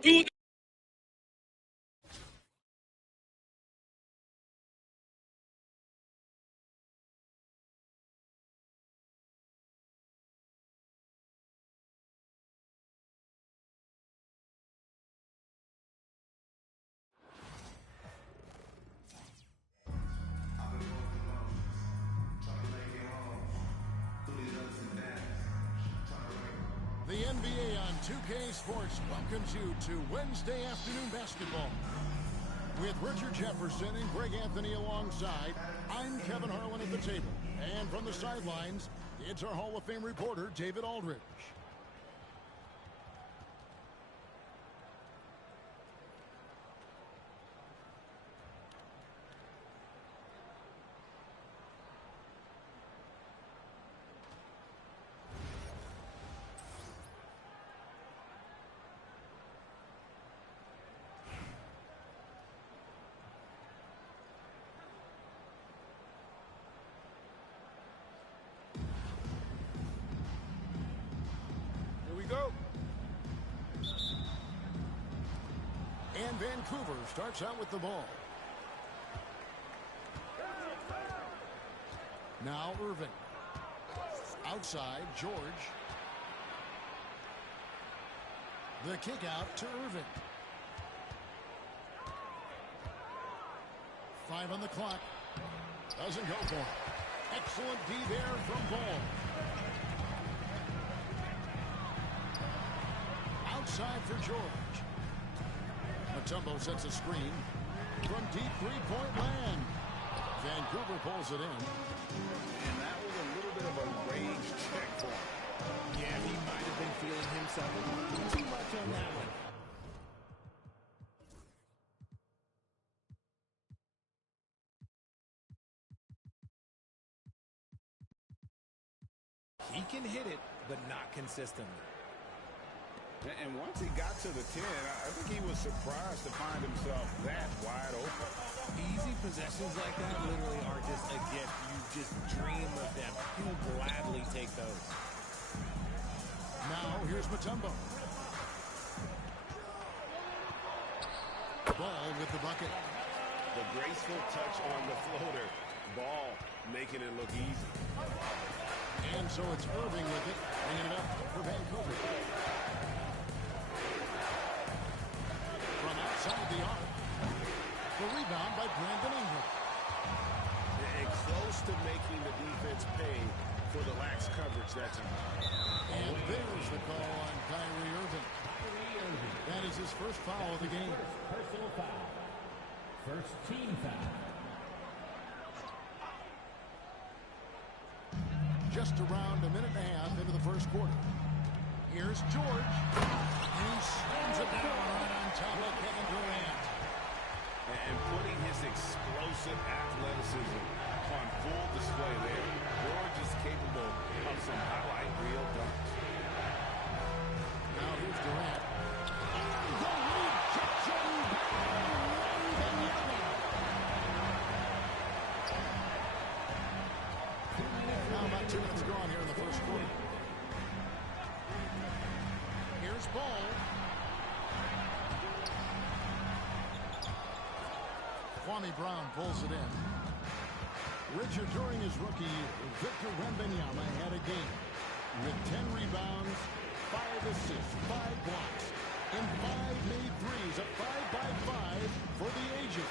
To The NBA on 2K Sports welcomes you to Wednesday afternoon basketball. With Richard Jefferson and Greg Anthony alongside, I'm Kevin Harlan at the table. And from the sidelines, it's our Hall of Fame reporter, David Aldridge. go. And Vancouver starts out with the ball. Now Irving. Outside, George. The kick out to Irving. 5 on the clock. Doesn't go for it. Excellent D there from Ball. Outside for George. Mutombo sets a screen from deep three-point land. Vancouver pulls it in. And that was a little bit of a rage check for him. Yeah, he might have been feeling himself a little too much on that one. He can hit it, but not consistently. And once he got to the 10, I think he was surprised to find himself that wide open. Easy possessions like that literally are just a gift. You just dream of them. He'll gladly take those. Now here's Mutombo. Ball with the bucket. The graceful touch on the floater. Ball making it look easy. And so it's Irving with it, bringing it up for Vancouver. From outside the arc. The rebound by Brandon Ingram. And close to making the defense pay for the lax coverage that time. And there's the call on Kyrie Irving. That is his first foul of the game. Personal foul. First team foul. Just around a minute and a half into the first quarter. Here's George. And he slams it down right on top of Kevin Durant. And putting his explosive athleticism on full display there. George is capable of some highlight reel dunks. Now here's Durant. The rejection by Wembanyama. Now about 2 minutes gone here in the first quarter. Here's Ball. Kwame Brown pulls it in. Richard, during his rookie year, Victor Wembanyama had a game with 10 rebounds, 5 assists, 5 blocks, and 5 made threes, a 5-by-5 for the ages.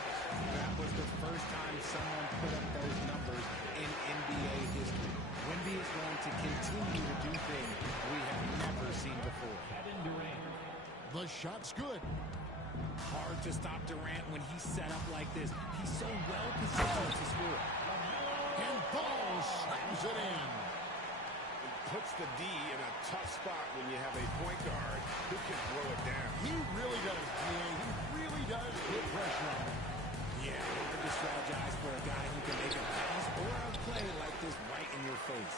That was the first time someone put up those numbers in NBA history. Wemby is going to continue to do things we have never seen before. Kevin Durant. The shot's good. Hard to stop Durant when he's set up like this. He's so well positioned to score. And Ball slams it in. It puts the D in a tough spot when you have a point guard who can throw it down. He really does, man. He really does put pressure on him. Yeah, hard to strategize for a guy who can make a pass or a play like this right in your face.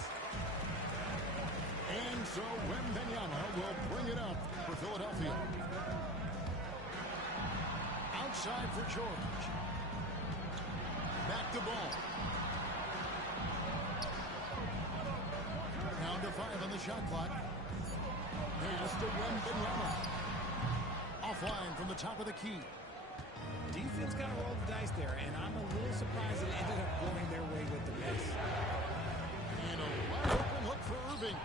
And so Wembanyama will bring it up for Philadelphia. Outside for George. Back to Ball. Down to 5 on the shot clock. Pass to Wembanyama. Off flying from the top of the key. Defense got to roll the dice there, and I'm a little surprised it ended up going their way with the miss. And a wide open look for Irving.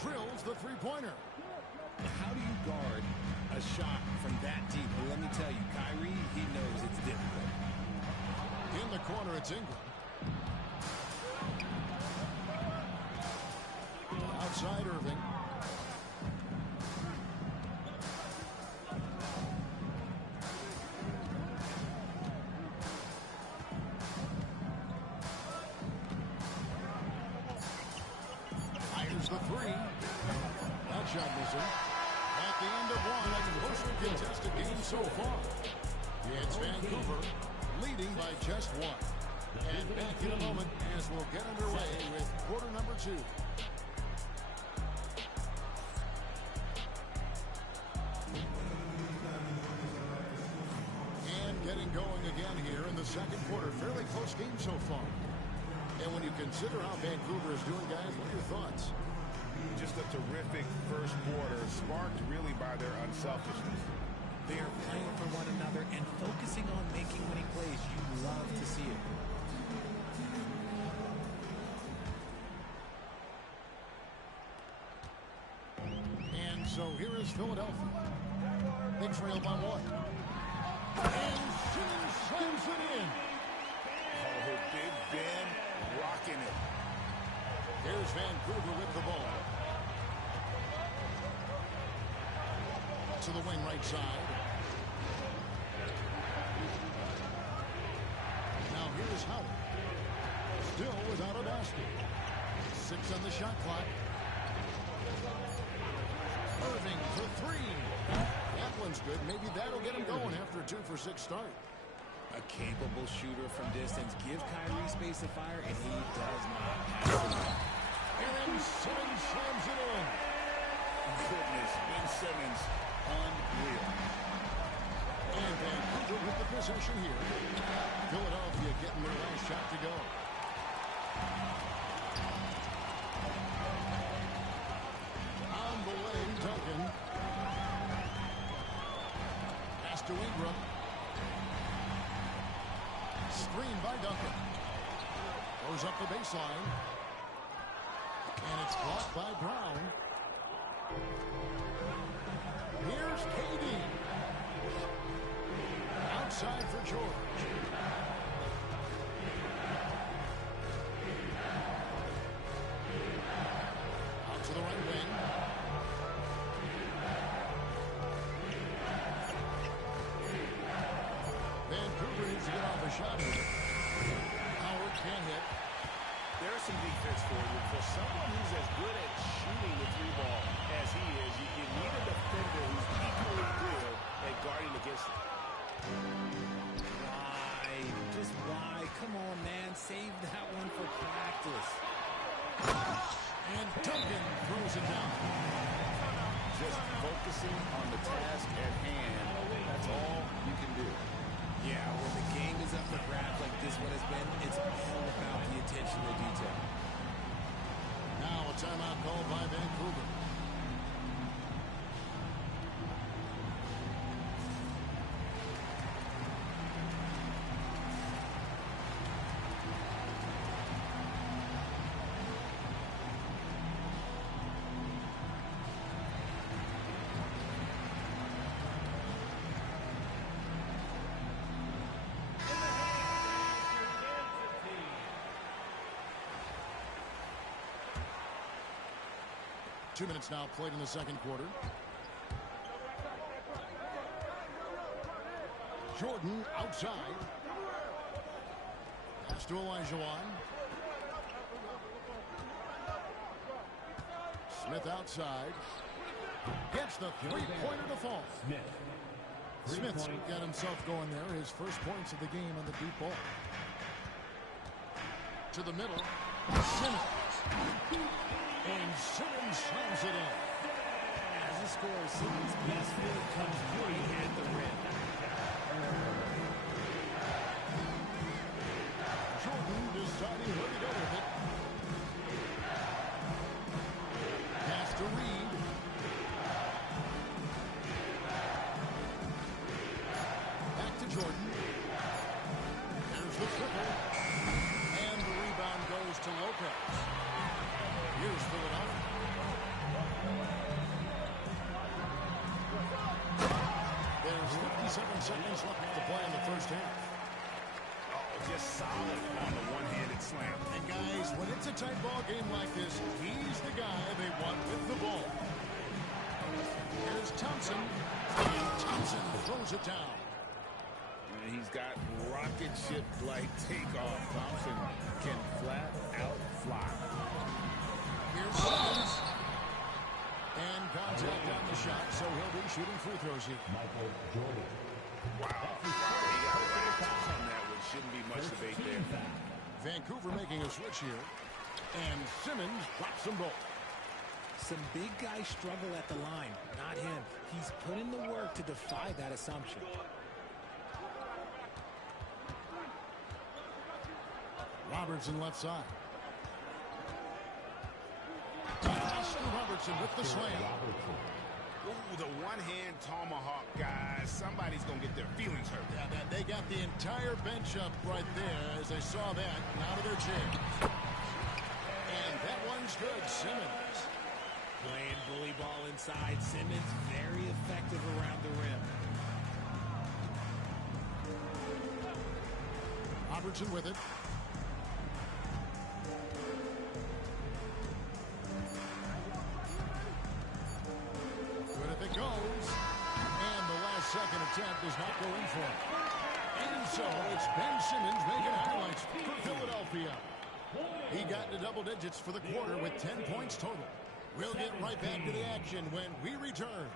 Drills the three-pointer. How do you guard a shot from that deep? Well, let me tell you, Kyrie, he knows it's difficult. In the corner, it's Ingram. Outside Irving. Fires the three. That shot missing. At the end of one, a closely contested game so far. It's Vancouver leading by just one. And back in a moment as we'll get underway with quarter number 2. And getting going again here in the second quarter. Fairly close game so far. And when you consider how Vancouver is doing, guys, what are your thoughts? Just a terrific first quarter, sparked really by their unselfishness. They are playing for one another and focusing on making winning plays. You love to see it. And so here is Philadelphia. They trail by 1. And Simmons slams it in. Oh, Big Ben rocking it. Here's Vancouver with the ball. To the wing right side. Now here's Howard. Still without a basket. 6 on the shot clock. Irving for 3. That one's good. Maybe that'll get him going after a 2-for-6 start. A capable shooter from distance. Give Kyrie space to fire, and he does not pass it up. And then Simmons slams it in. Goodness, Ben Simmons, unreal. And Vancouver with the possession here. Philadelphia getting their last shot to go. On the way, Duncan. Pass to Ingram. Screen by Duncan. Goes up the baseline. And it's blocked by Brown. Here's KD. Outside for George. Out to the right wing. Vancouver needs to get off a shot here. Howard can't hit. There's some defense for you. For someone who's as good at shooting the 3-ball as he is, you need a defender who's equally good at guarding against it. Why? Just why? Come on, man. Save that one for practice. And Duncan throws it down. Just focusing on the task at hand, that's all you can do. Yeah, when the game is up for grabs like this one has been, it's all about the attention to detail. Now a timeout called by Vancouver. Two minutes now played in the second quarter. Jordan outside. Pass to Olajuwon. Smith outside. Gets the three-pointer to fall. Smith's got himself going there. His first points of the game on the deep ball. To the middle. Simmons. And Simmons slams it in. As a scorer, Simmons' best move comes free at the rim. Jordan deciding where to go with it. Pass to Reed. There's 57 seconds left to play in the first half. Oh, just solid on the one-handed slam. And guys, when it's a tight ball game like this, he's the guy they want with the ball. Here's Thompson. And Thompson throws it down. And he's got rocket ship-like takeoff. Thompson can flat out fly. Here's Simmons. And contact on the shot, so he'll be shooting free throws here. Wow. He got a bad touch on that one. Shouldn't be much debate there. Vancouver making a switch here. And Simmons drops them both. Some big guys struggle at the line. Not him. He's put in the work to defy that assumption. Robertson left side. Robertson with the slam. Ooh, the one-hand tomahawk, guys. Somebody's going to get their feelings hurt. Yeah, they got the entire bench up right there as they saw that and out of their chairs. And that one's good. Simmons. Playing bully ball inside. Simmons very effective around the rim. Robertson with it. Good if it goes. And the last second attempt does not go in for it. And so it's Ben Simmons making highlights for Philadelphia. He got to double digits for the quarter with 10 points total. We'll get right back to the action when we return.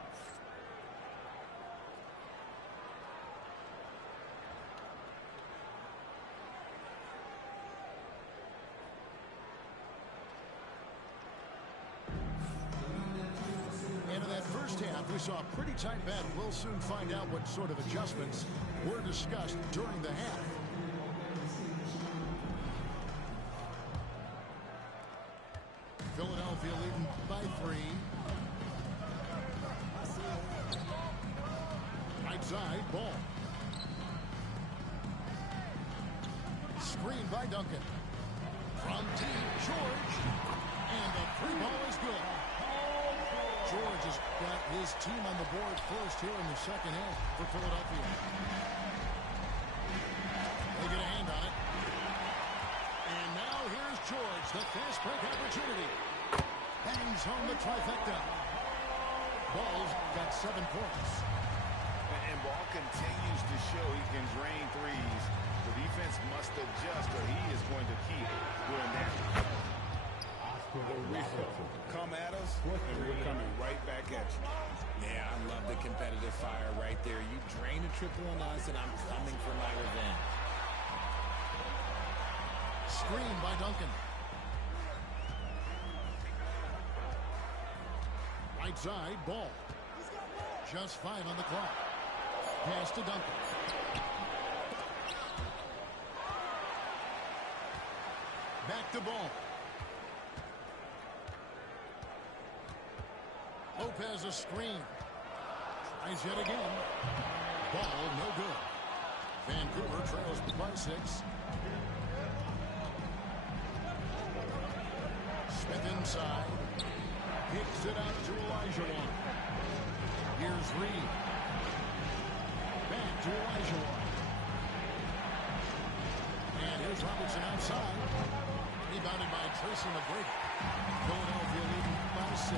And in that first half, we saw a pretty tight battle. We'll soon find out what sort of adjustments were discussed during the half. Philadelphia leading by 3. Right side, ball. Screen by Duncan. From deep, George. And the 3 ball is good. George has got his team on the board first here in the second half for Philadelphia. They get a hand on it. And now here's George, the fast break opportunity. Bangs home the trifecta. Ball's got 7 points. And Ball continues to show he can drain threes. The defense must adjust or he is going to keep doing that. Come at us, and we're coming right back at you. Yeah, I love the competitive fire right there. You drain a triple on us, and I'm coming for my revenge. Screen by Duncan. Right side, ball. Just 5 on the clock. Pass to Duncan. Back to Ball. Lopez a screen. Tries yet again. Ball no good. Vancouver trails by 6. Smith inside. Kicks it out to Elijah. Here's Reed. Back to Elijah. And here's Robertson outside. Rebounded by Tracy McGrady. Philadelphia leading by 6.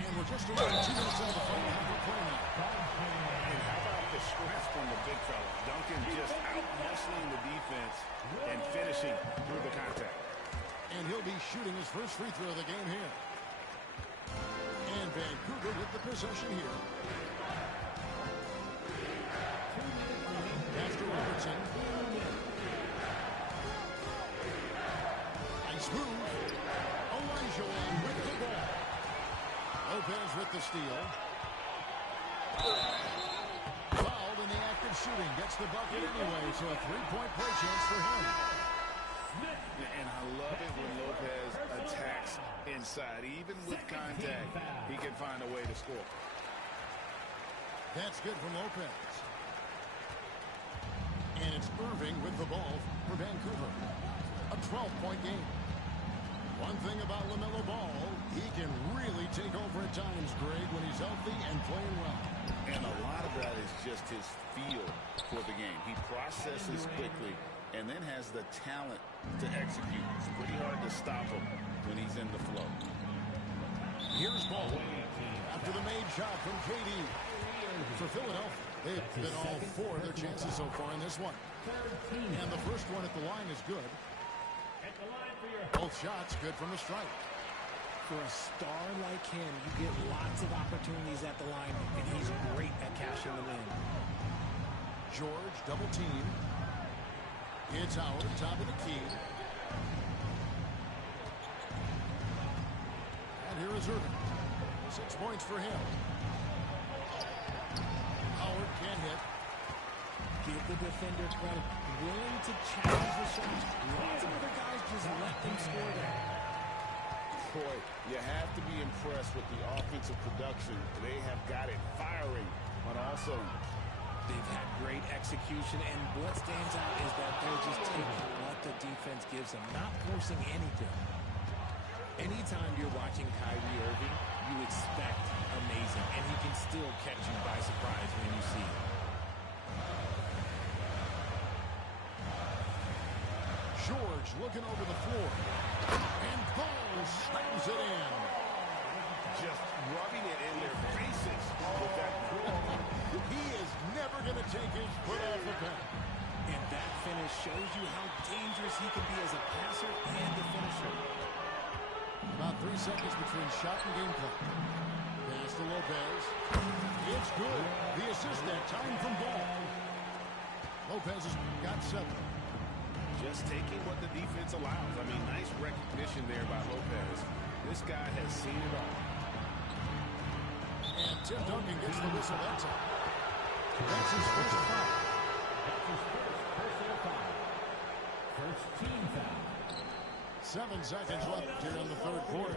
And we're just around 2 minutes out of the final half of play now. And how about the strength from the big fella? Duncan just out-muscling the defense and finishing through the contact. And he'll be shooting his first free throw of the game here. And Vancouver with the possession here. After Robertson. Nice move. Elijah with the ball. Lopez with the steal. Fouled in the act of shooting. Gets the bucket anyway, so a 3-point play chance for him. And I love it when Lopez attacks inside. Even with contact, he can find a way to score. That's good from Lopez. And it's Irving with the ball for Vancouver. A 12-point game. One thing about LaMelo Ball, he can really take over a times, Greg, when he's healthy and playing well. And a lot of that is just his feel for the game. He processes quickly and then has the talent to execute. It's pretty hard to stop him when he's in the flow. Here's ball. After the made shot from KD. For Philadelphia, they've been all four of their chances so far in this one. And the first one at the line is good. Both shots good from the stripe. For a star like him, you get lots of opportunities at the line, and he's great at cashing them in. George double team. It's Howard, top of the key. And here is Irving. 6 points for him. Howard can't hit. Give the defender credit. Willing to challenge the shot. Lots of other guys just let them score there. Boy, you have to be impressed with the offensive production. They have got it firing on all cylinders. They've had great execution, and what stands out is that they're just taking what the defense gives them, not forcing anything. Anytime you're watching Kyrie Irving, you expect amazing, and he can still catch you by surprise when you see it. George looking over the floor. And Ball slams it in. Just rubbing it in their faces with that pull. He is never going to take his foot off the pen. And that finish shows you how dangerous he can be as a passer and a finisher. About 3 seconds between shot and game clock. Pass to Lopez. It's good. The assist that time from Ball. Lopez has got 7. Just taking what the defense allows. I mean, nice recognition there by Lopez. This guy has seen it all. And Tim Duncan gets the whistle that time. That's his first foul. That's his first personal foul. First team foul. 7 seconds left here in the third quarter.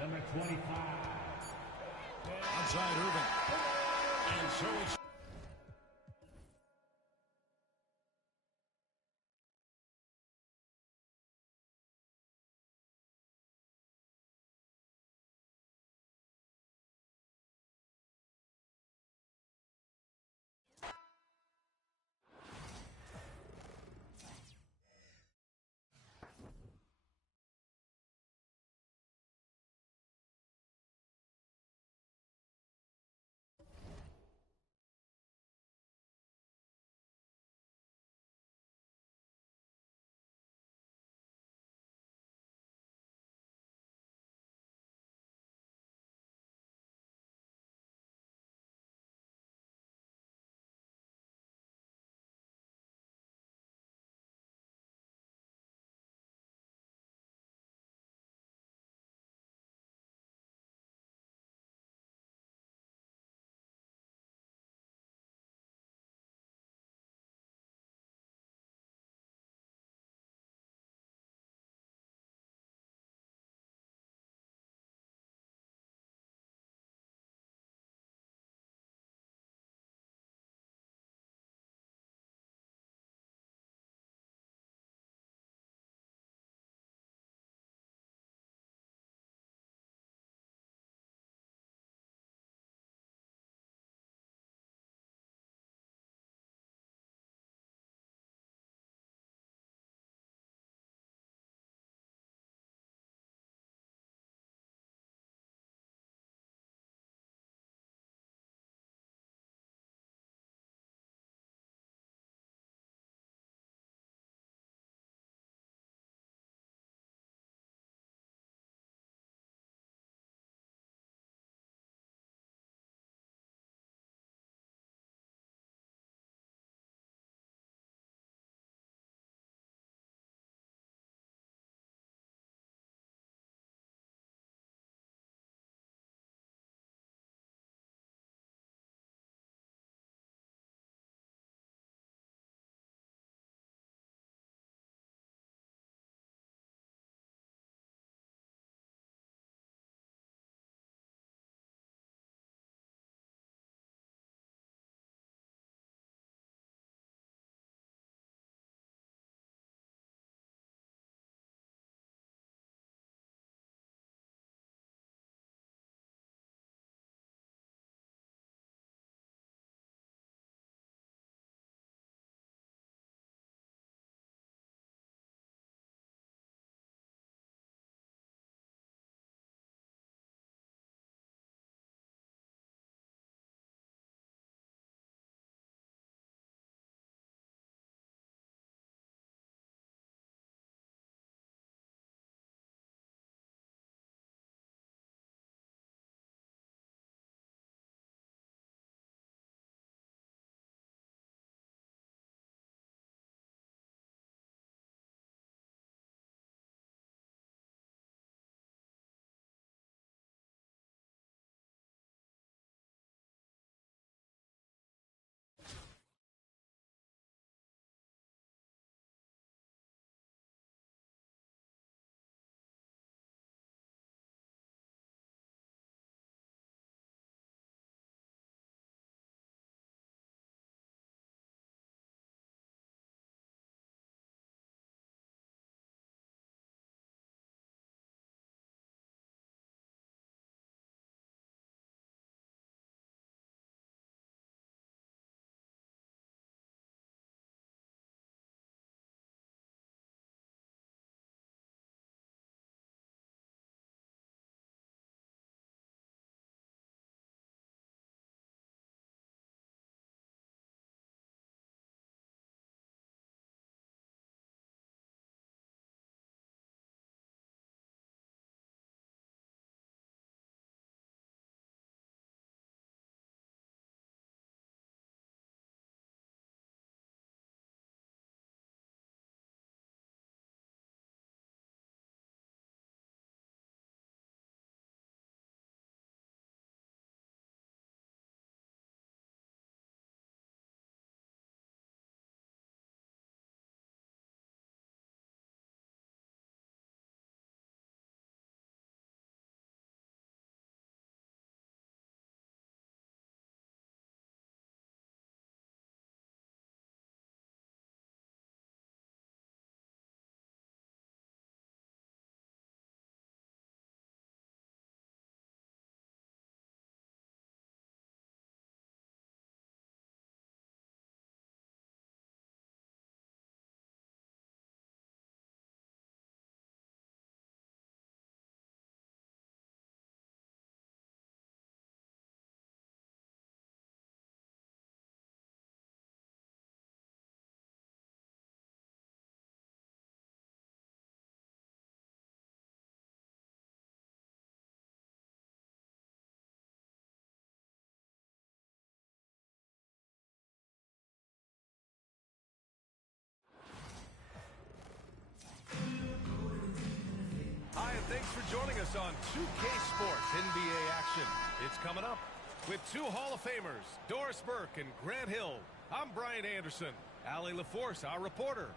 Number 25. Outside Irving. And so it's us on 2K Sports NBA action. It's coming up with two Hall of Famers, Doris Burke and Grant Hill. I'm Brian Anderson. Allie LaForce, our reporter.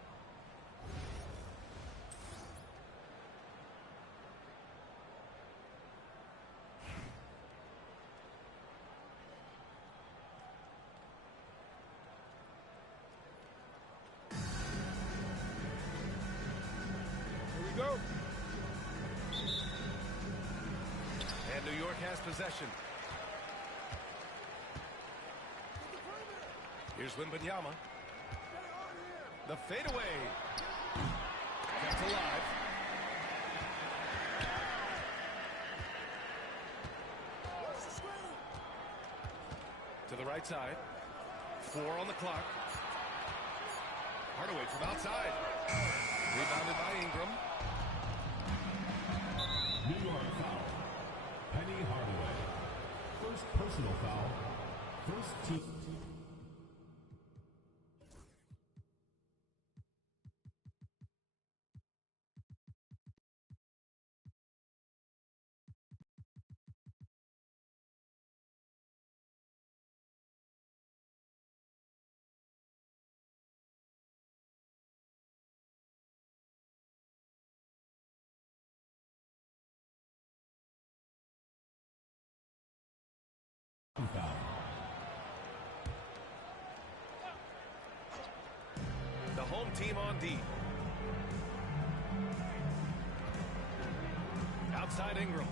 Go. And New York has possession. Here's Wembanyama. The fadeaway. Kept alive. To the right side. 4 on the clock. Hardaway from outside. Rebounded by Ingram. New York foul. Penny Hardaway. First personal foul. First team. The home team on D. Outside Ingram.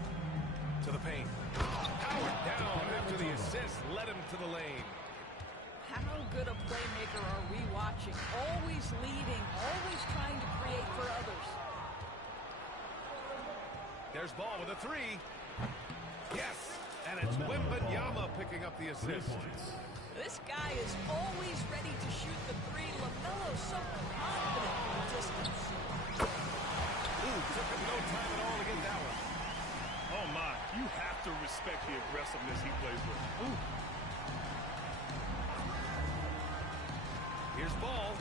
To the paint. Howard down after the assist. Led him to the lane. How good a playmaker are we watching? Always leading, always trying to create for others. There's Ball with a 3. Yes! And it's Wembanyama picking up the assist. This guy is always ready to shoot the 3. LaMelo's so confident from distance. Ooh, took him no time at all to get that one. Oh, my. You have to respect the aggressiveness he plays with. Ooh. Here's Ball.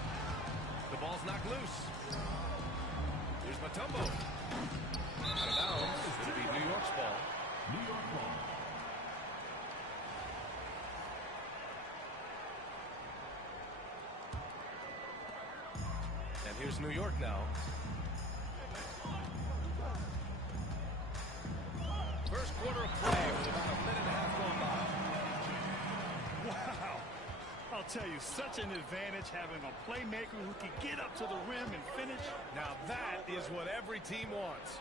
The ball's knocked loose. Here's Mutombo. Out of bounds. It'll be New York's ball. New York ball. And here's New York now. First quarter of play with about a minute and a half gone by. Wow. I'll tell you, such an advantage having a playmaker who can get up to the rim and finish. Now that is what every team wants.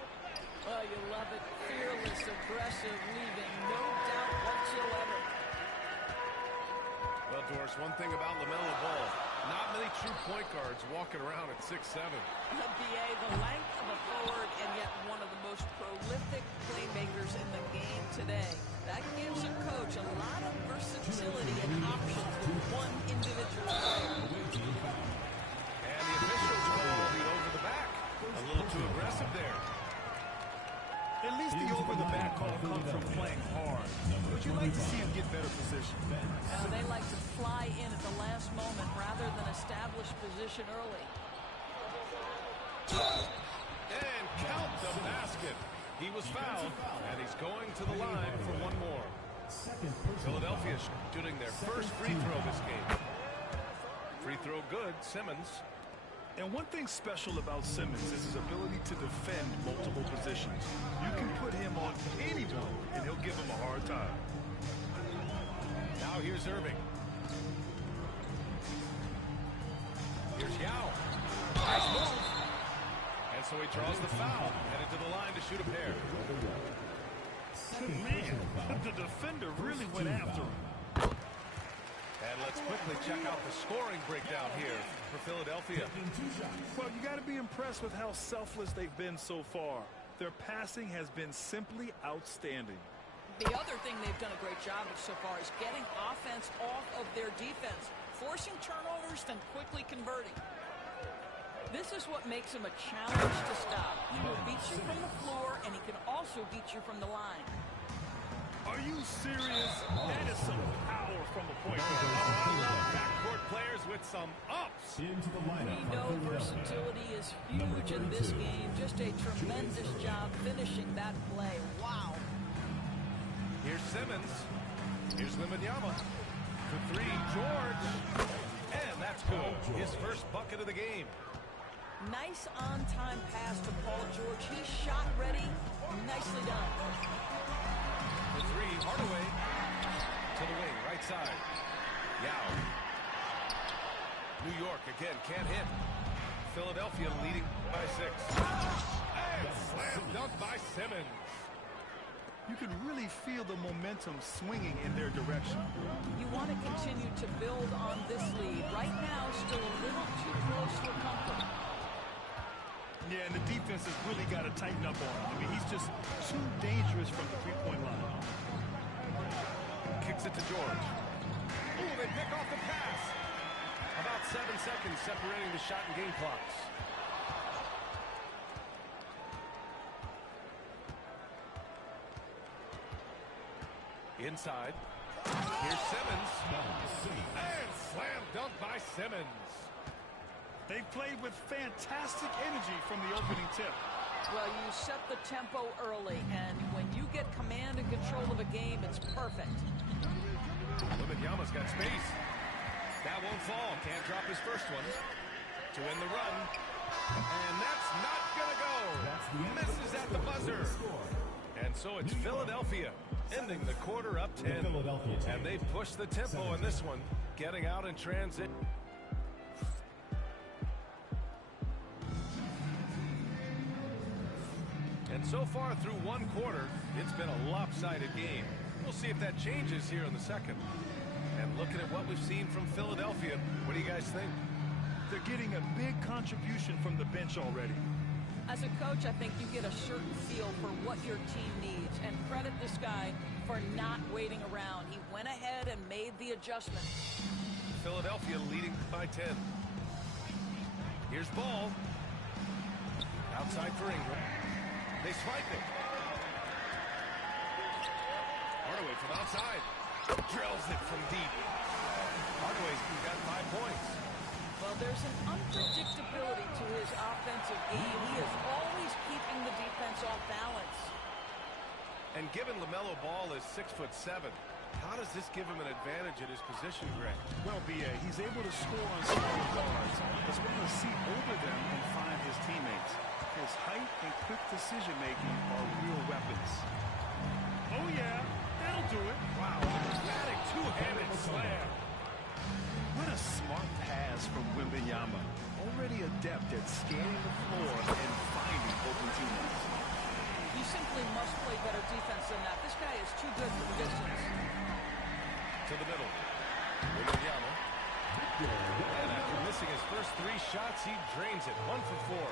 Oh, you love it. Fearless, aggressive, leaving no doubt whatsoever. Well, Doris, one thing about LaMelo Ball, not many true point guards walking around at 6'7". The BA, the length of a forward, and yet one of the most prolific playmakers in the game today. That gives a coach a lot of versatility and options with one individual player. And the officials call the over the back. A little too aggressive there. At least the over-the-back call comes from playing hard. But you like to see him get better position. They like to fly in at the last moment rather than establish position early. And count the basket. He was fouled, and he's going to the line for one more. Philadelphia shooting their first free throw this game. Free throw good, Simmons. And one thing special about Simmons is his ability to defend multiple positions. You can put him on anyone, and he'll give him a hard time. Now here's Irving. Here's Yao. Nice move. And so he draws the foul, headed to the line to shoot a pair. Man, the defender really went after him. And let's quickly check out the scoring breakdown here for Philadelphia. Well, you got to be impressed with how selfless they've been so far. Their passing has been simply outstanding. The other thing they've done a great job of so far is getting offense off of their defense, forcing turnovers, then quickly converting. This is what makes him a challenge to stop. He will beat you from the floor, and he can also beat you from the line. Are you serious? That is some power from a point guard. Oh, I love backcourt players with some ups. Into the lineup. We know versatility is huge in this game. Just a tremendous job finishing that play. Wow. Here's Simmons. Here's Wembanyama. For three, George. And that's good. His first bucket of the game. Nice on-time pass to Paul George. He's shot ready. Nicely done. For three, Hardaway. To the wing, right side. Yao. New York again, can't hit. Philadelphia leading by 6. And slam dunk by Simmons. You can really feel the momentum swinging in their direction. You want to continue to build on this lead. Right now, still a little too close for comfort. Yeah, and the defense has really got to tighten up on him. I mean, he's just too dangerous from the three-point line. Kicks it to George. Ooh, they pick off the pass. About 7 seconds separating the shot and game clocks. Inside. Here's Simmons. And slam dunk by Simmons. They've played with fantastic energy from the opening tip. Well, you set the tempo early, and when you get command and control of a game, it's perfect. Wembanyama's got space. That won't fall. Can't drop his first one. To win the run. And that's not going to go. Misses at the buzzer. And so it's Philadelphia ending the quarter up 10. And they push the tempo in this one. Getting out in transit. And so far through one quarter, it's been a lopsided game. We'll see if that changes here in the second. And looking at what we've seen from Philadelphia, what do you guys think? They're getting a big contribution from the bench already. As a coach, I think you get a certain feel for what your team needs. And credit this guy for not waiting around. He went ahead and made the adjustment. Philadelphia leading by 10. Here's Ball. Outside for Ingram. They swipe it. Hardaway from outside. Drills it from deep. Hardaway's got 5 points. Well, there's an unpredictability to his offensive game. He is always keeping the defense off balance. And given LaMelo Ball is 6'7", how does this give him an advantage at his position, Greg? Well, B.A., he's able to score on small guards, as well as see over them and find his teammates. His height and quick decision-making are real weapons. Oh, yeah, that'll do it. Wow, a dramatic two-handed slam. What a smart pass from Wembanyama. Already adept at scanning the floor and finding open teammates. You simply must play better defense than that. This guy is too good for the distance. To the middle. Wembanyama. And after missing his first 3 shots, he drains it. 1 for 4.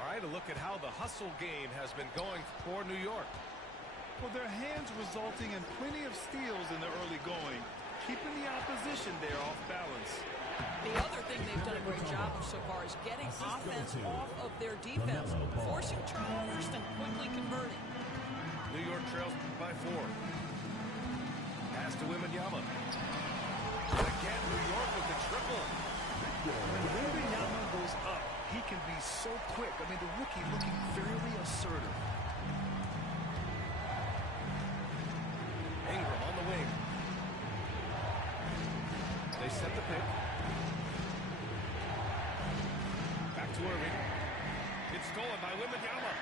All right, a look at how the hustle game has been going for New York. Well, their hands resulting in plenty of steals in the early going, keeping the opposition there off balance. The other thing they've done a great job of so far is getting offense off of their defense, forcing turnovers and quickly converting. New York trails by 4. Pass to Wembanyama. Again, New York with the triple. When Wembanyama goes up, he can be so quick. I mean, the rookie looking fairly assertive. Ingram on the wing. They set the pick. Back to Irving. It's stolen by Wembanyama.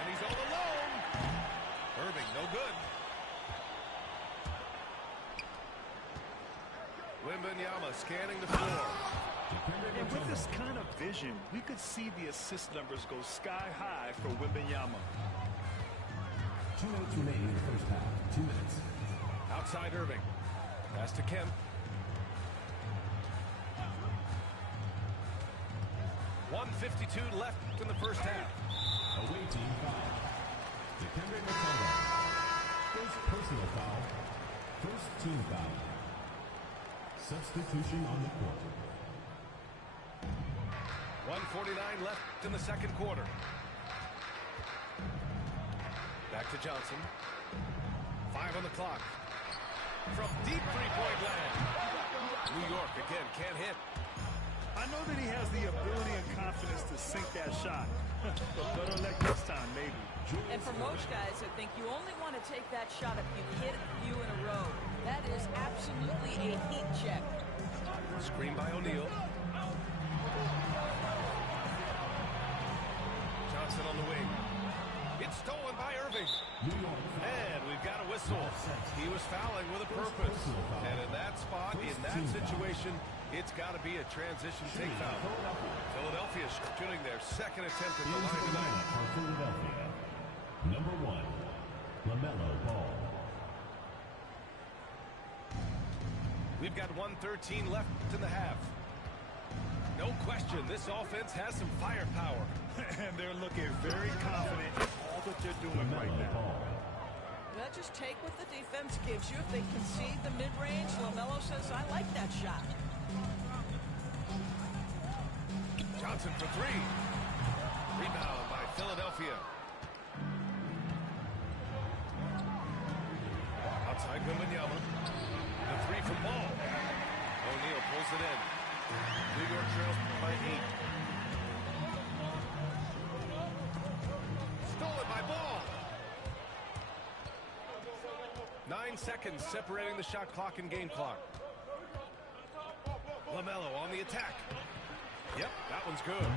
And he's all alone. Irving, no good. Wembanyama scanning the floor. And with this kind of vision, we could see the assist numbers go sky high for Wembanyama. 2 minutes remaining in the first half. 2 minutes. Outside Irving. Pass to Kemp. 1:52 left in the first half. Away team foul. Dikembe Mutombo. First personal foul. First team foul. Substitution on the court. 1:49 left in the second quarter. Back back to Johnson. 5 on the clock. From deep three-point land. New York again can't hit. I know that he has the ability and confidence to sink that shot. But better luck next time, maybe. And for most guys, I think you only want to take that shot if you hit a few in a row. That is absolutely a heat check. Screen by O'Neal. Johnson on the wing. It's stolen by Irving. And we've got a whistle. He was fouling with a purpose. And in that spot, in that situation, it's got to be a transition take foul. Philadelphia shooting their second attempt at the line tonight. For Philadelphia, number 1, LaMelo Ball. We've got 1:13 left in the half. No question, this offense has some firepower. And they're looking very confident in all that they're doing right now. Well, just take what the defense gives you. If they concede the mid-range, LaMelo says, I like that shot. Johnson for 3. Rebound by Philadelphia. Outside Wembanyama. The 3 from Ball. O'Neal pulls it in. New York trails by 8. Stolen by Ball. 9 seconds separating the shot clock and game clock. LaMelo on the attack. Yep, that one's good.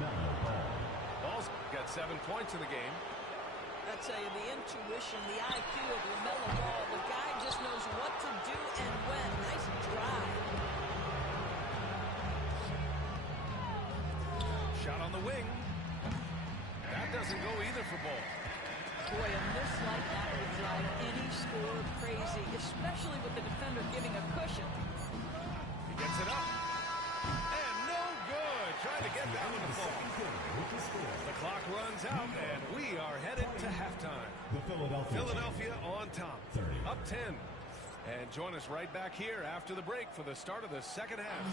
Ball's got 7 points in the game. I tell you, the intuition, the IQ of LaMelo Ball, the guy just knows what to do and when. Nice drive. Shot on the wing. That doesn't go either for Ball. Boy, a miss like that would drive any scorer crazy, especially with the defender giving a cushion. He gets it up. And no good. Trying to get that one to fall. The clock runs out, and we are headed to halftime. Philadelphia on top. 30. Up 10. And join us right back here after the break for the start of the second half.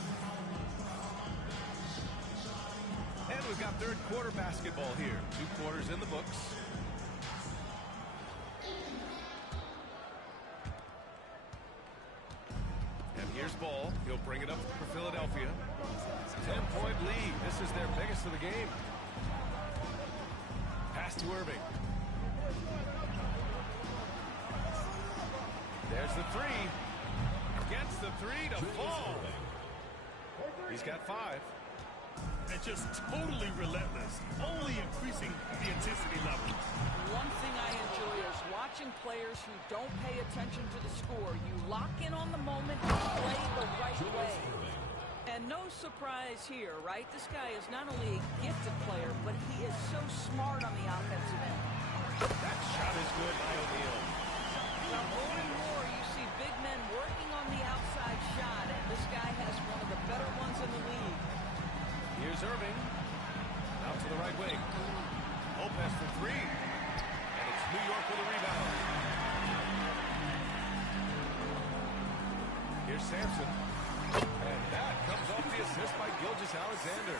And we've got third quarter basketball here. 2 quarters in the books. And here's Ball. He'll bring it up for Philadelphia. 10-point lead. This is their biggest of the game. Pass to Irving. There's the 3. Gets the 3 to fall. He's got 5. And just totally relentless, only increasing the intensity level. One thing I enjoy is watching players who don't pay attention to the score. You lock in on the moment and play the right way. And no surprise here, right? This guy is not only a gifted player, but he is so smart on the offensive end. That shot is good by O'Neal. Now, more and more, you see big men working on the outside shot, and this guy has one of the better ones in the league. Here's Irving. Out to the right wing. Lopez for 3. And it's New York with a rebound. Here's Sampson. And that comes off the assist by Gilgeous-Alexander.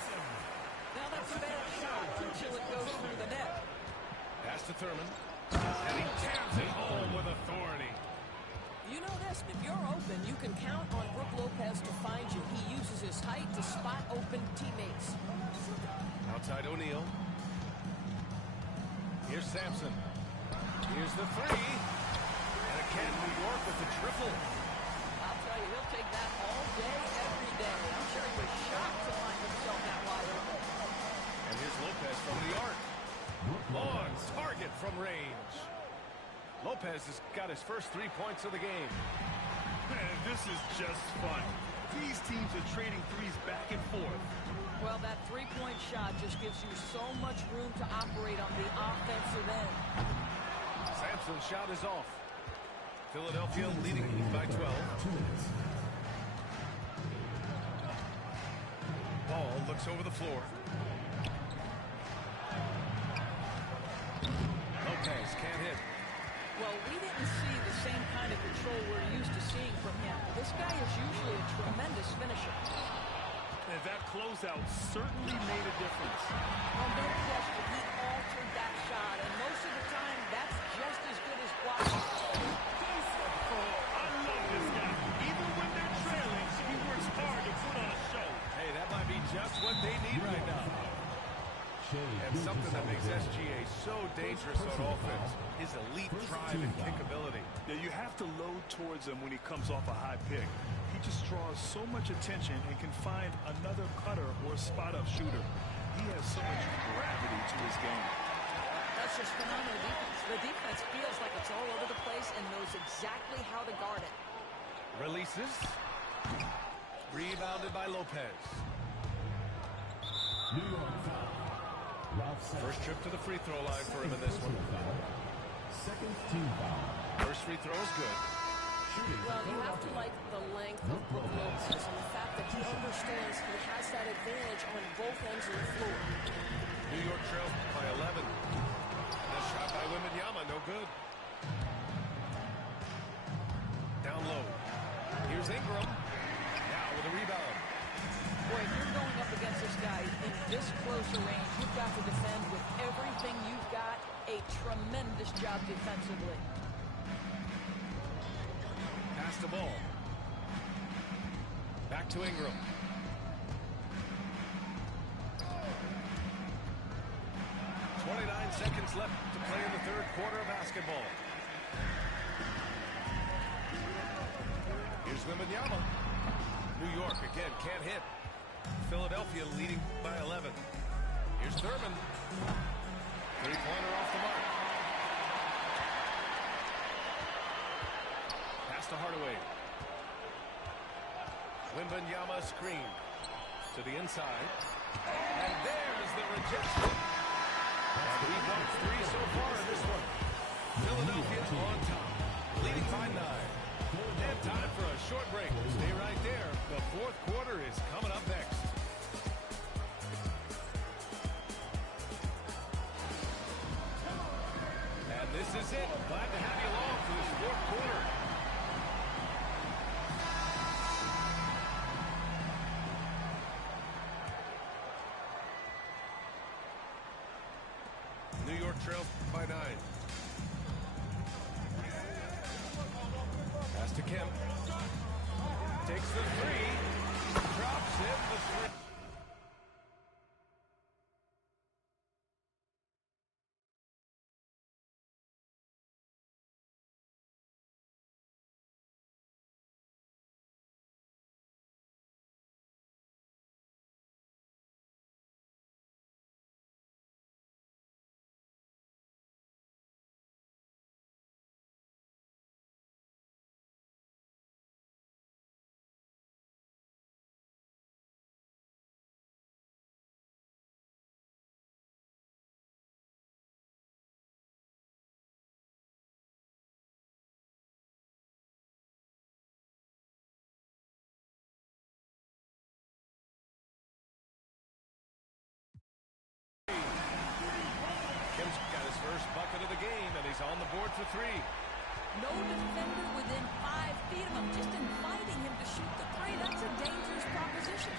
Now, that's a bad shot until it goes through the net. Pass to Thurman. And he jams it home with authority. You know this, if you're open, you can count on Brook Lopez to find you. He uses his height to spot open teammates. Outside O'Neal. Here's Sampson. Here's the 3. And again, New York with the triple. I'll tell you, he'll take that all day, every day. I'm sure he was shocked to find himself that wide open. And here's Lopez from the arc. On target from range. Lopez has got his first 3 points of the game. Man, this is just fun. These teams are trading threes back and forth. Well, that three-point shot just gives you so much room to operate on the offensive end. Sampson's shot is off. Philadelphia leading by 12. 2 minutes. Ball looks over the floor. Lopez can't hit. Well, we didn't see the same kind of control we're used to seeing from him. This guy is usually a tremendous finisher. And that closeout certainly made a difference. Well, no question, he altered that shot, and most of the time, that's just as good SGA so dangerous on offense. His elite drive and kickability. Yeah, you have to load towards him when he comes off a high pick. He just draws so much attention and can find another cutter or a spot-up shooter. He has so much gravity to his game. That's just phenomenal defense. The defense feels like it's all over the place and knows exactly how to guard it. Releases. Rebounded by Lopez. New York foul. First trip to the free throw line for him in this one. Second team foul. First free throw is good. Well, you have to like the length of Brook Lopez and the fact that he understands he has that advantage on both ends of the floor. New York trails by 11. That shot by Wembanyama, no good. Down low. Here's Ingram. Now with a rebound. Boy, if you're going up against this guy in this close a range, you've got to defend with everything you've got. A tremendous job defensively. Pass the ball. Back to Ingram. Seconds left to play in the third quarter of basketball. Here's Wembanyama. New York again can't hit. Philadelphia leading by 11. Here's Thurman. Three-pointer off the mark. Pass to Hardaway. Wembanyama screen to the inside. And there's the rejection. And we've won 3 so far in this one. Philadelphia on top, leading by 9. And time for a short break. Stay right there. The fourth quarter is coming up next. And this is it. Glad to have you along for this fourth quarter. New York trails by 9. Pass to Kemp. Takes the 3. Drops in the 3. Kemp's got his first bucket of the game, and he's on the board for 3. No defender within 5 feet of him, just inviting him to shoot the 3. That's a dangerous proposition.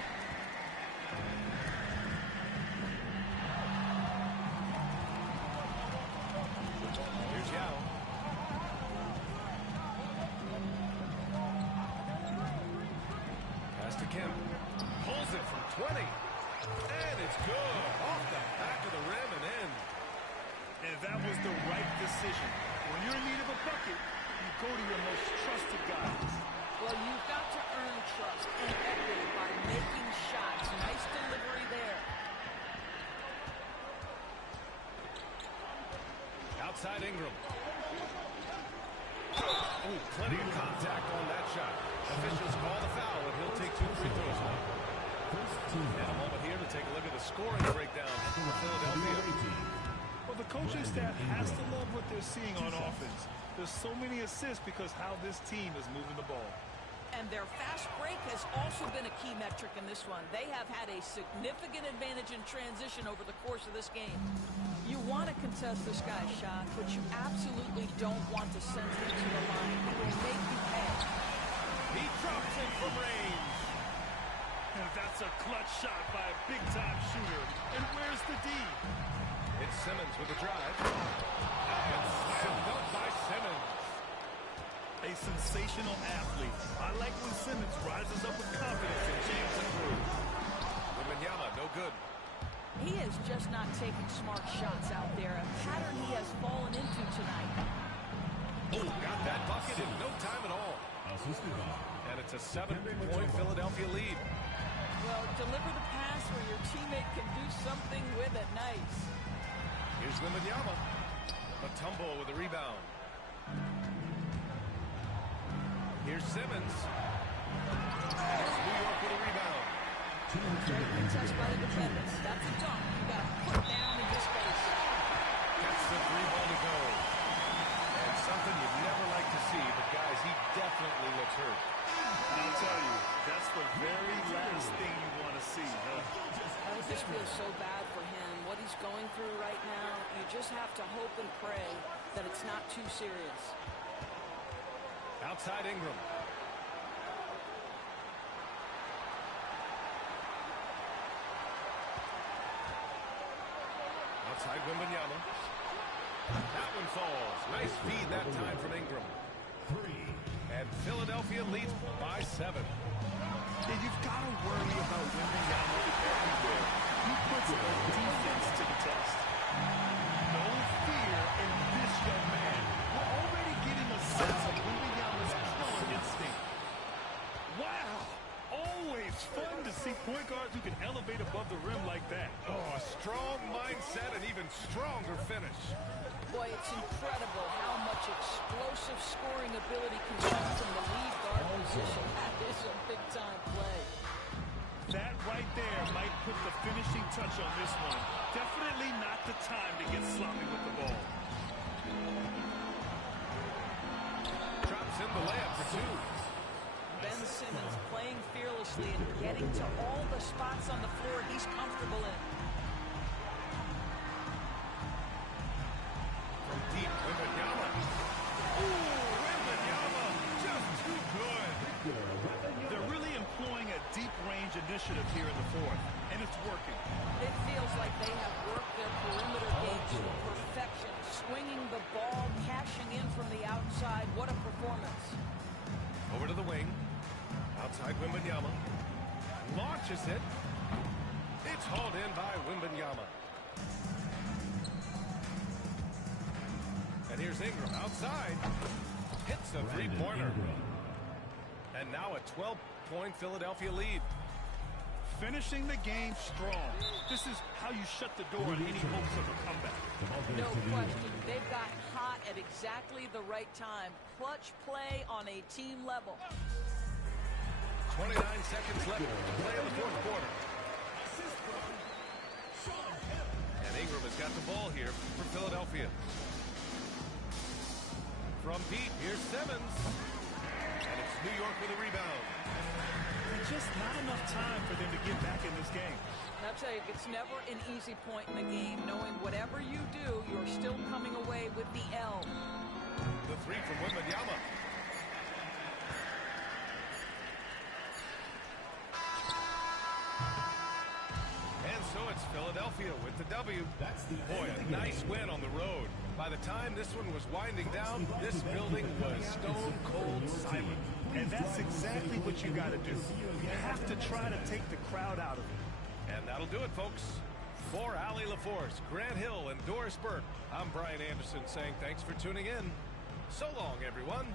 Here's Yao. Pass to Kemp. Pulls it from 20. And it's good. Off the back of the rim and in. And that was the right decision. When you're in need of a bucket, you go to your most trusted guys. Well, you've got to earn trust and equity by making shots. Nice delivery there. Outside Ingram. Ooh, plenty of contact on that shot. Officials call the foul, and he'll take 2 free throws now. And a moment here to take a look at the scoring breakdown for Philadelphia. Well, the coaching staff has to love what they're seeing on offense. There's so many assists because how this team is moving the ball. And their fast break has also been a key metric in this one. They have had a significant advantage in transition over the course of this game. You want to contest this guy's shot, but you absolutely don't want to send him to the line. It will make you pay. He drops it from range. And that's a clutch shot by a big-time shooter. And where's the D? It's Simmons with the drive. And slammed up by Simmons. A sensational athlete. I like when Simmons rises up with confidence and jams it through. Wembanyama, no good. He is just not taking smart shots out there, a pattern he has fallen into tonight. Oh, got that bucket in no time at all. And it's a 7-point Philadelphia lead. Well, deliver the pass where your teammate can do something with it. Nice. Here's Wembanyama. Mutombo with a rebound. Here's Simmons. And it's New York with a rebound. Great touch by the defenders. That's a dunk. You got to put down in this space. Gets the 3-ball to go. And something you'd never like to see, but guys, he definitely looks hurt. And I'll tell you, that's the very last thing you want to see, huh? I just feel so bad for him. What he's going through right now, you just have to hope and pray that it's not too serious. Outside Ingram. Outside Wembanyama. That one falls. Nice feed that time from Ingram. 3. And Philadelphia leads by 7. Yeah, you've got to worry about Wembanyama everywhere. He puts the defense to the test. No fear in this young man. We're already getting a sense of Wembanyama's killer instinct. Wow! Always fun to see point guards who can elevate above the rim like that. Oh, a strong mindset and even stronger finish. Boy, it's incredible how much explosive scoring ability can come from the lead guard position. That is a big-time play. That right there might put the finishing touch on this one. Definitely not the time to get sloppy with the ball. Drops in the layup for 2. Ben Simmons playing fearlessly and getting to all the spots on the floor he's comfortable in. From deep, Wembanyama. Ooh, Wembanyama, just too good. They're really employing a deep-range initiative here in the fourth, and it's working. It feels like they have worked their perimeter game to perfection, swinging the ball, cashing in from the outside. What a performance. Over to the wing. Outside Wembanyama. Launches it. It's hauled in by Wembanyama. And here's Ingram outside. Hits a three-pointer. And now a 12-point Philadelphia lead. Finishing the game strong. This is how you shut the door on any hopes of a comeback. No question. They've gotten hot at exactly the right time. Clutch play on a team level. 29 seconds left to play in the fourth quarter. And Ingram has got the ball here for Philadelphia. From deep, here's Simmons. And it's New York with a rebound. There's just not enough time for them to get back in this game. And I'll tell you, it's never an easy point in the game. Knowing whatever you do, you're still coming away with the L. The 3 from Wembanyama. And so it's Philadelphia with the W. Boy, a nice win on the road. By the time this one was winding down, this building was stone cold silent. And that's exactly what you got to do. You have to try to take the crowd out of it. And that'll do it, folks. For Allie LaForce, Grant Hill, and Doris Burke, I'm Brian Anderson saying thanks for tuning in. So long, everyone.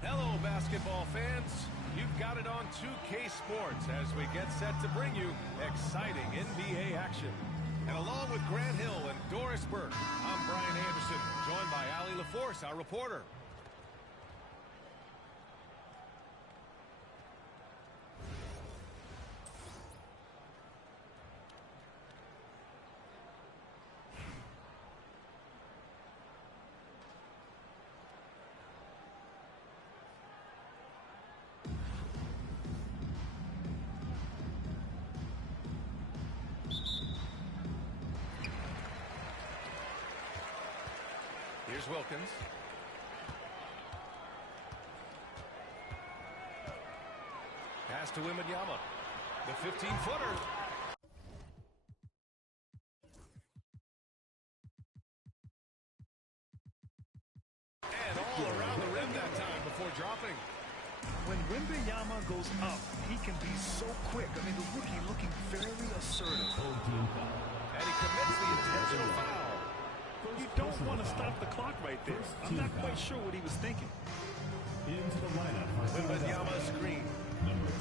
Hello, basketball fans. You've got it on 2K Sports as we get set to bring you exciting NBA action. And along with Grant Hill and Doris Burke, I'm Brian Anderson, joined by Allie LaForce, our reporter. Wilkins. Pass to Wembanyama. The 15-footer. And all around the rim that time before dropping. When Wembanyama goes up, he can be so quick. I mean, the rookie looking very assertive. And he commits the intentional foul. You don't want to stop the clock right there. I'm not quite sure what he was thinking. Into the lineup. Wembanyama screen.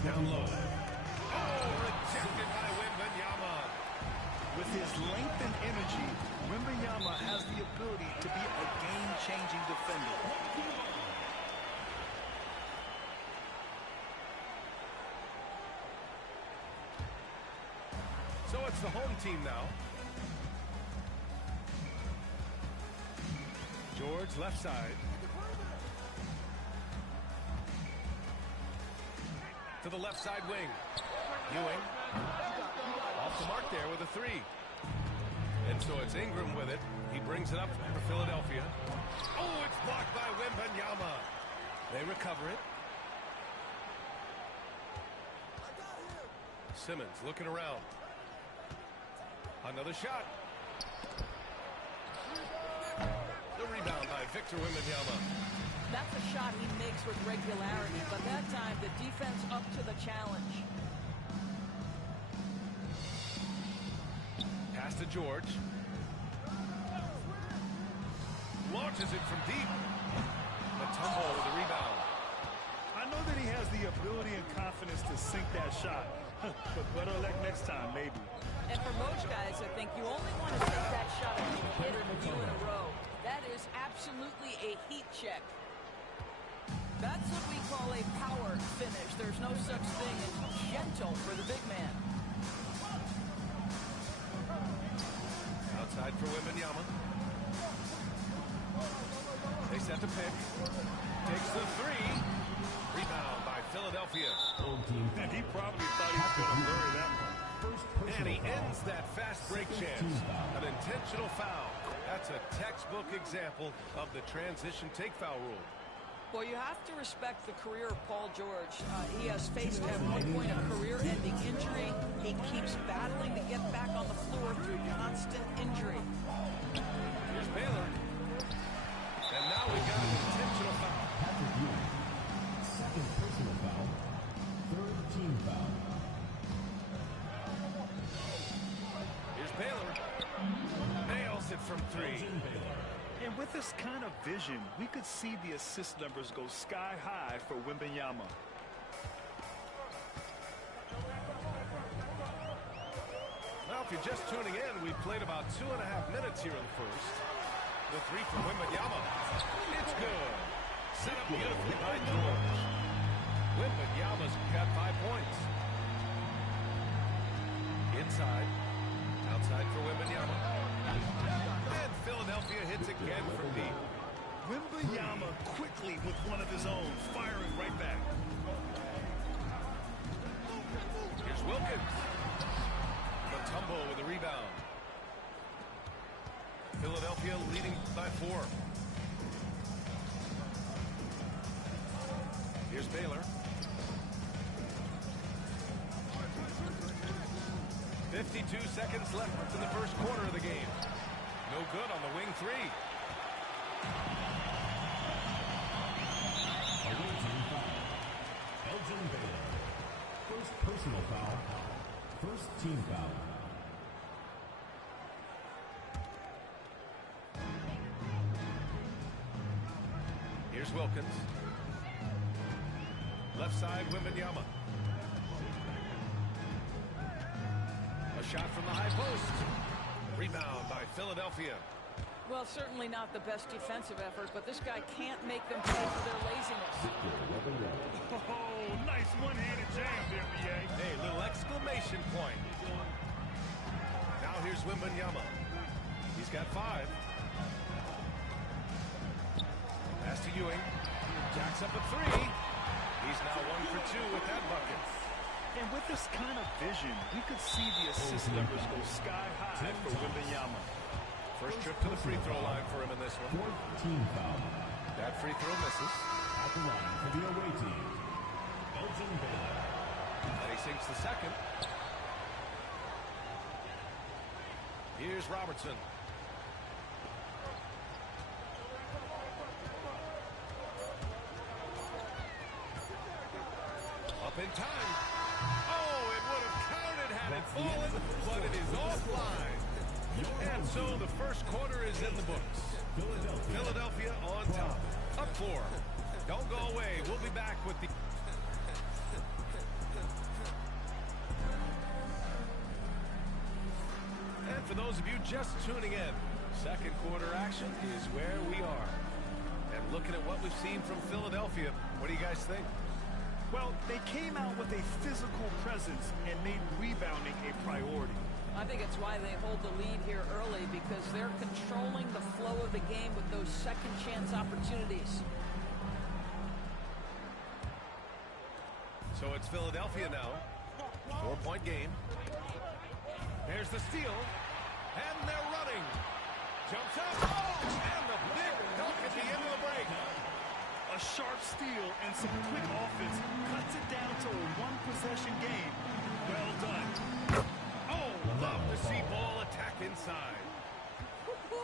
Down low. Oh, rejected by Wembanyama. With his length and energy, Wembanyama has the ability to be a game-changing defender. So it's the home team now. George left side. To the left side wing. Ewing. Off the mark there with a three. And so it's Ingram with it. He brings it up for Philadelphia. Oh, it's blocked by Wembanyama. They recover it. Simmons looking around. Another shot. The rebound by Victor Wembanyama. That's a shot he makes with regularity, but that time the defense up to the challenge. Pass to George. Launches it from deep. Matumbo with the rebound. I know that he has the ability and confidence to sink that shot, but better luck next time, maybe. And for most guys, I think you only want to take that shot if you hit it a few in a row. That is absolutely a heat check. That's what we call a power finish. There's no such thing as gentle for the big man. Outside for Wembanyama. They set the pick. Takes the three. Rebound by Philadelphia. And he probably thought he was going to bury that one. And he ends that fast break chance. An intentional foul. That's a textbook example of the transition take foul rule. Well, you have to respect the career of Paul George. He has faced at one point a career-ending injury. He keeps battling to get back on the floor through constant injury. Here's Baylor. And now we've got an intentional foul. Second personal foul. Third team foul. Here's Baylor. Nails it from three. And with this kind of vision, we could see the assist numbers go sky high for Wembanyama. Well, if you're just tuning in, we've played about 2.5 minutes here in the first. The three from Wembanyama. It's good. Set up beautifully by George. Wembanyama's got 5 points. Inside. Outside for Wembanyama. And Philadelphia hits again from deep. Wembanyama quickly with one of his own, firing right back. Here's Wilkins. Matumbo with a rebound. Philadelphia leading by 4. Here's Baylor. 52 seconds left in the first quarter of the game. No good on the wing three. Away team foul. Elgin Baylor. First personal foul. First team foul. Here's Wilkins. Left side, Wembanyama. A shot from the high post. Rebound by Philadelphia. Well, certainly not the best defensive effort, but this guy can't make them pay for their laziness. Oh, nice one-handed jam there, B.A. Hey, little exclamation point. Now here's Wembanyama. He's got 5. Pass to Ewing. Jacks up a 3. He's now 1 for 2 with that bucket. And with this kind of vision, we could see the assist numbers go sky high for Wembanyama. First trip to the free throw line for him in this one. Fourth team foul. That free throw misses. At the line for the away team, Elgin Baylor. And he sinks the second. Here's Robertson. Up in time. Oh, it would have counted had it fallen, but it is offline. And so the first quarter is in the books. Philadelphia on top. Up 4. Don't go away. We'll be back with the... And for those of you just tuning in, second quarter action is where we are. And looking at what we've seen from Philadelphia, what do you guys think? Well, they came out with a physical presence and made rebounding a priority. I think it's why they hold the lead here early, because they're controlling the flow of the game with those second chance opportunities. So it's Philadelphia now. 4-point game. There's the steal. And they're running. Jumps up. And the big dunk at the end of the break. A sharp steal and some quick offense cuts it down to a one-possession game. Well done. Oh, love to see ball attack inside.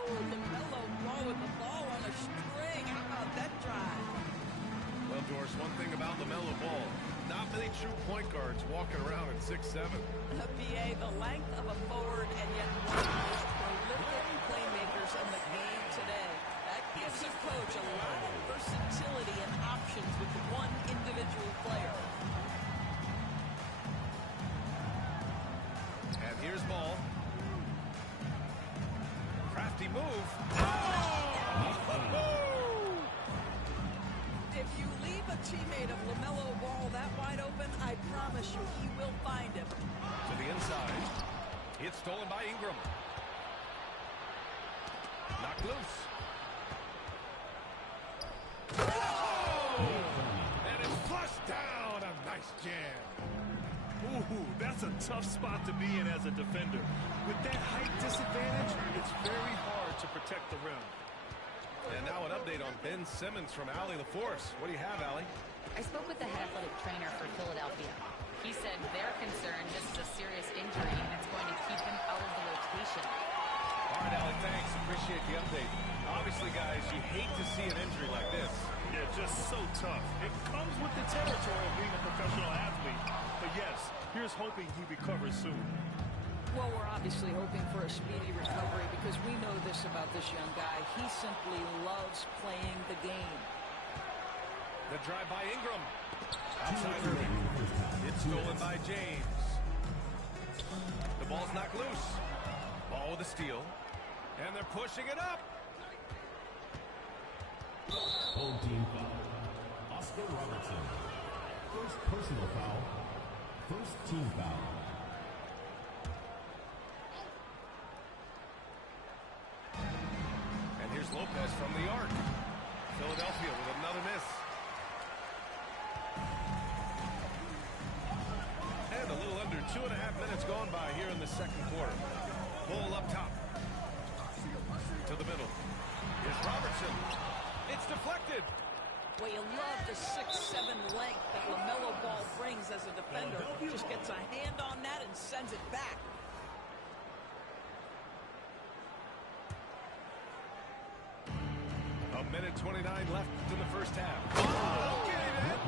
LaMelo Ball with the ball on a string. How about that drive? Well, Doris, one thing about LaMelo Ball, not many true point guards walking around at 6'7". BA, the length of a forward and yet one of the most prolific playmakers in the game today. That gives a coach a lot of versatility and options with one individual player. And here's ball. Crafty move. Oh! If you leave a teammate of LaMelo Ball that wide open, I promise you he will find him. To the inside. It's stolen by Ingram. Knocked loose. Oh! And it's flushed down. A nice jam. Ooh, that's a tough spot to be in as a defender. With that height disadvantage, it's very hard to protect the rim. And now an update on Ben Simmons from Allie LaForce. What do you have, Allie? I spoke with the head athletic trainer for Philadelphia. He said they're concerned this is a serious injury and it's going to keep him out of the rotation. All right, Allie, thanks. Appreciate the update. Obviously, guys, you hate to see an injury like this. Yeah, just so tough. It comes with the territory of being a professional athlete. But yes, here's hoping he recovers soon. Well, we're obviously hoping for a speedy recovery because we know this about this young guy. He simply loves playing the game. The drive by Ingram. Outside Irving. It's stolen by James. The ball's knocked loose. Ball with a steal. And they're pushing it up. Home team foul. Oscar Robertson. First personal foul. First team foul. And here's Lopez from the arc. Philadelphia with another miss. And a little under 2.5 minutes gone by here in the second quarter. Ball up top. To the middle. Here's Robertson. It's deflected. Well, you love the 6'7" length that LaMelo Ball brings as a defender. Just gets a hand on that and sends it back. A minute 29 left in the first half. Oh, okay, man.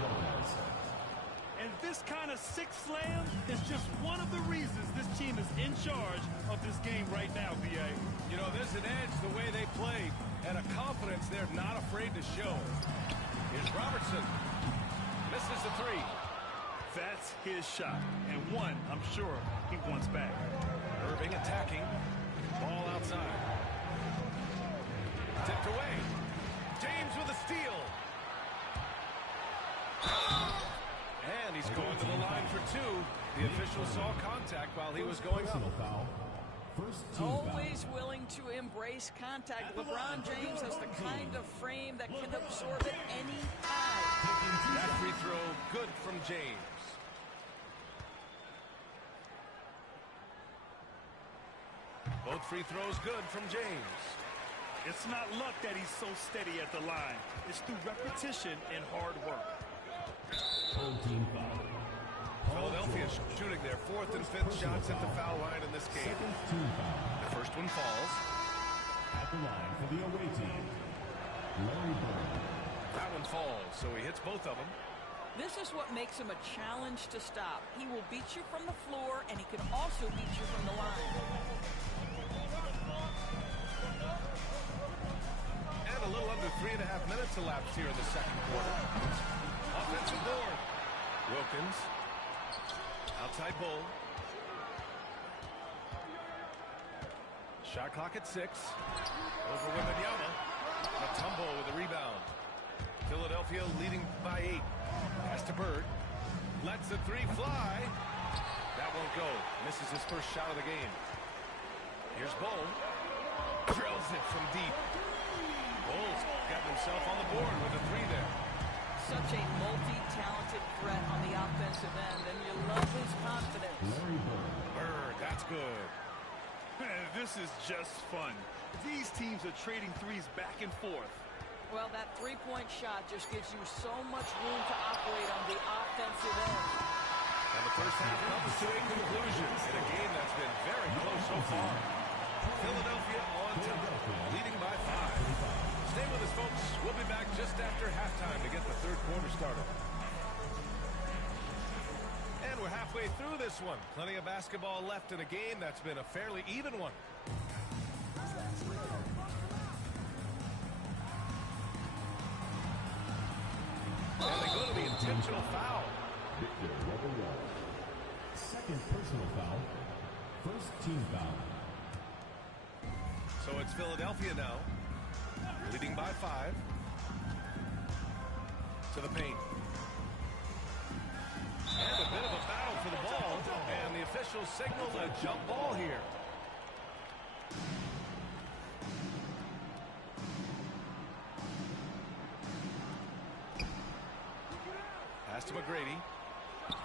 And this kind of six slam is just one of the reasons this team is in charge of this game right now, BA. You know, there's an edge the way they play and a confidence they're not afraid to show. Here's Robertson. Misses the three. That's his shot, and one I'm sure he wants back. Irving attacking. Ball outside. Tipped away. James with a steal. And he's going to the line for two. The official saw contact while he was going up. Foul. First team Always foul. willing to embrace contact. LeBron James has the kind of frame that can absorb it any time. That free throw good from James. Both free throws good from James. It's not luck that he's so steady at the line. It's through repetition and hard work. Team foul. Philadelphia shooting their 4th and 5th shots at the foul line in this game. Team foul. The first one falls. At the line for the away team, Larry Bird. That one falls, so he hits both of them. This is what makes him a challenge to stop. He will beat you from the floor, and he can also beat you from the line. And a little under 3.5 minutes elapsed here in the second quarter. Offensive board. Wilkins. Outside Bull. Shot clock at 6. Over Wembanyama. Mutombo with a rebound. Philadelphia leading by 8. Pass to Bird. Lets the 3 fly. That won't go. Misses his first shot of the game. Here's Bull. Drills it from deep. Bull's got himself on the board with a 3 there. Such a multi-talented threat on the offensive end, and you love his confidence. Larry Bird. Bird, that's good. This is just fun. These teams are trading threes back and forth. Well, that three-point shot just gives you so much room to operate on the offensive end. And the first half comes to a conclusion in a game that's been very close so far. Philadelphia on top, leading by 5. Stay with us, folks. We'll be back just after halftime to get the third quarter started. And we're halfway through this one. Plenty of basketball left in a game that's been a fairly even one. And they go to the intentional foul. Victor Wembanyama. Second personal foul. First team foul. So it's Philadelphia now, leading by 5. To the paint. And a bit of a battle for the ball. And the officials signal a jump ball here. Pass to McGrady.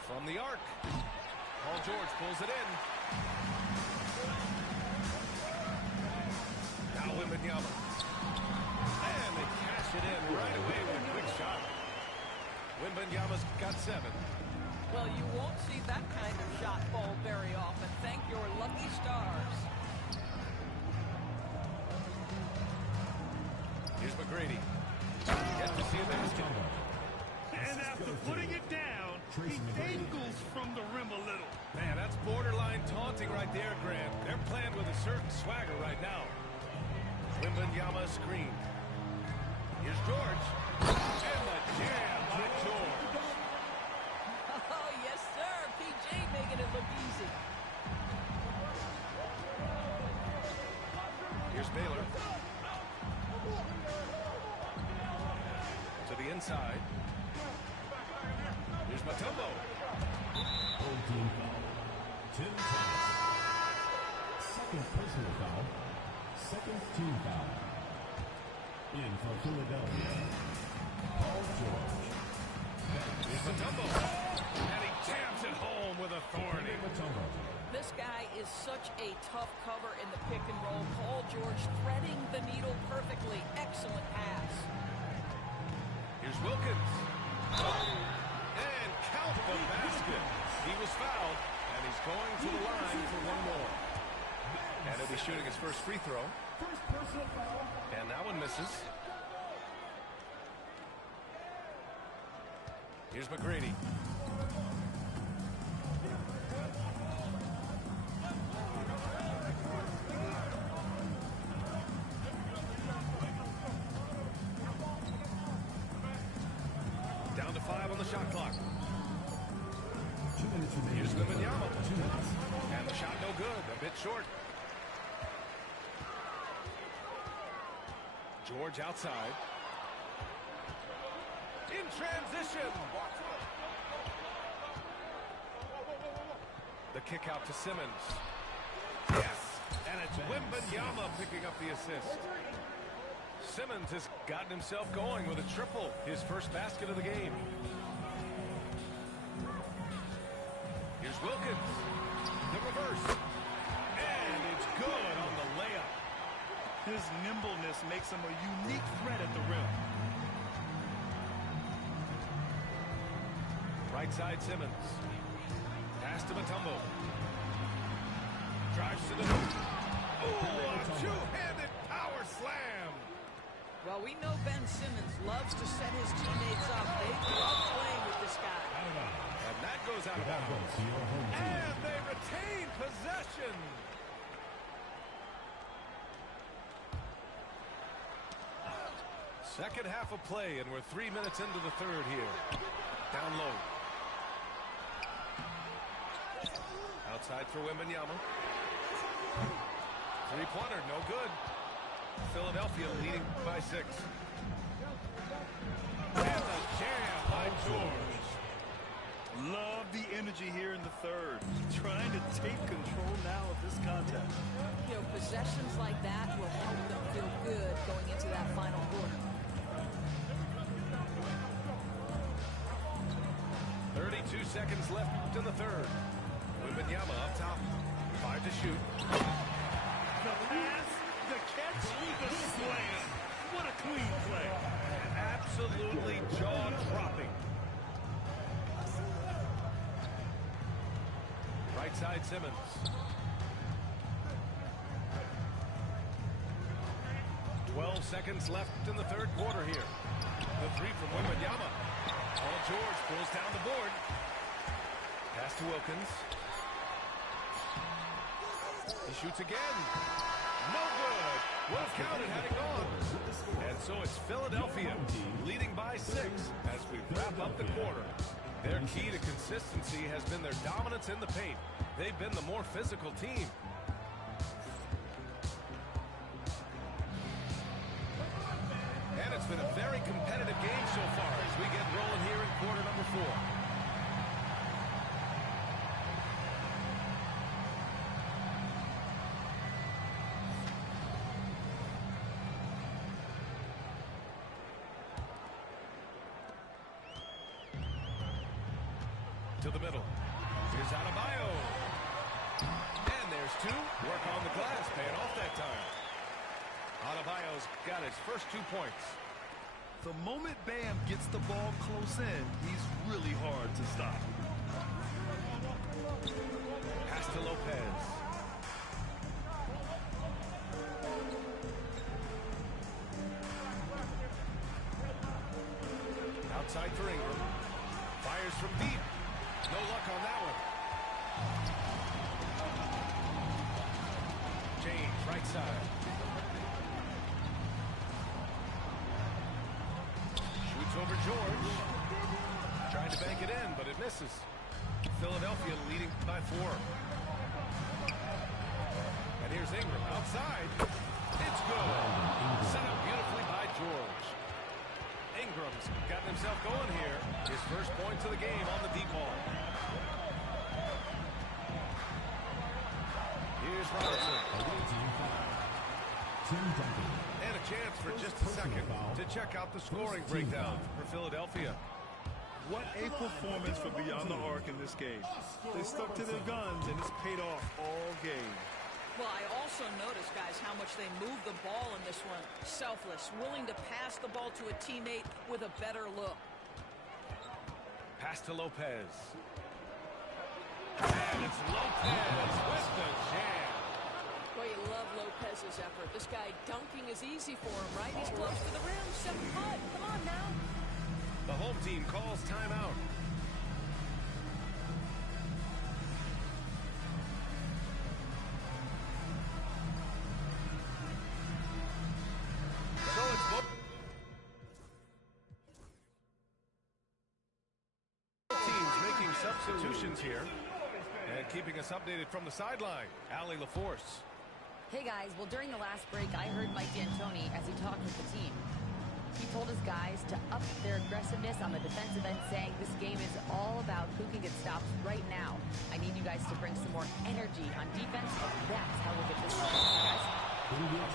From the arc. Paul George pulls it in. Now Wembanyama. And they cash it in right away with a quick shot. Wembanyama's got 7. Well, you won't see that kind of shot fall very often. Thank your lucky stars. Here's McGrady. Get to see a basket. And after putting it down, he dangles from the rim a little. Man, that's borderline taunting right there, Grant. They're playing with a certain swagger right now. Wembanyama screen. Here's George. And the jam by George. Oh, yes, sir. PG making it look easy. Here's Baylor. To the inside. Here's Mutombo. Full team foul. Tim Thomas. Second personal foul. Second team foul. In for Philadelphia, Paul George. Here's Mutombo. And he jams it home with authority. This guy is such a tough cover in the pick and roll. Paul George threading the needle perfectly. Excellent pass. Here's Wilkins. And count the basket. He was fouled, and he's going to the line for one more. And he'll be shooting his first free throw. First personal foul. And that one misses. Here's McGrady. Down to 5 on the shot clock. 2 minutes remaining. Here's Wembanyama. 2 minutes. And the shot no good. A bit short. George outside. In transition. The kick out to Simmons. Yes. And it's Wembanyama picking up the assist. Simmons has gotten himself going with a triple. His first basket of the game. Here's Wilkins. The reverse. And it's good on makes him a unique threat at the rim. Right side Simmons. Pass to Mutombo. Drives to the hoop. Oh, a two-handed power slam. Well, we know Ben Simmons loves to set his teammates up. They love playing with this guy. And that goes out of bounds. And they retain possession. Second half of play, and we're 3 minutes into the third here. Down low. Outside for Wembanyama. Three-pointer, no good. Philadelphia leading by 6. And the jam by George. Love the energy here in the third. Trying to take control now of this contest. You know, possessions like that will help them feel good going into that final quarter. 32 seconds left in the third. Wembanyama up top. 5 to shoot. The pass, the catch, the slam. What a clean play. Absolutely jaw-dropping. Right side Simmons. Twelve seconds left in the third quarter here. The three from Wembanyama. Paul George pulls down the board. Pass to Wilkins. He shoots again. No good. Would have counted had it gone. And so it's Philadelphia leading by 6 as we wrap up the quarter. Their key to consistency has been their dominance in the paint. They've been the more physical team. And it's been a very competitive game so far as we get rolling here in quarter number 4. To the middle. Here's Adebayo. And there's 2. Work on the glass, paying off that time. Adebayo's got his first 2 points. The moment Bam gets the ball close in, he's really hard to stop. Pass to Lopez. Outside for Ingram. Fires from deep. No luck on that one. James, right side. Shoots over George. Trying to bank it in, but it misses. Philadelphia leading by 4. And here's Ingram outside. It's good. Set up beautifully by George. Ingram's gotten himself going here. His first points of the game on the deep ball. Here's Robertson. And a chance for just a second to check out the scoring breakdown for Philadelphia. What a performance for Beyond the Arc in this game. They stuck to their guns, and it's paid off all game. Well, I also noticed, guys, how much they moved the ball in this one. Selfless, willing to pass the ball to a teammate with a better look. Pass to Lopez. And it's Lopez with the jam. Well, you love Lopez's effort. This guy dunking is easy for him, right? He's close to the rim. 7 foot. Come on now. The home team calls timeout. So it's both teams making substitutions here. And keeping us updated from the sideline, Allie LaForce. Hey guys, well during the last break, I heard Mike D'Antoni as he talked with the team. He told his guys to up their aggressiveness on the defensive end, saying this game is all about who can get stops right now. I need you guys to bring some more energy on defense. That's how we'll get this done, guys.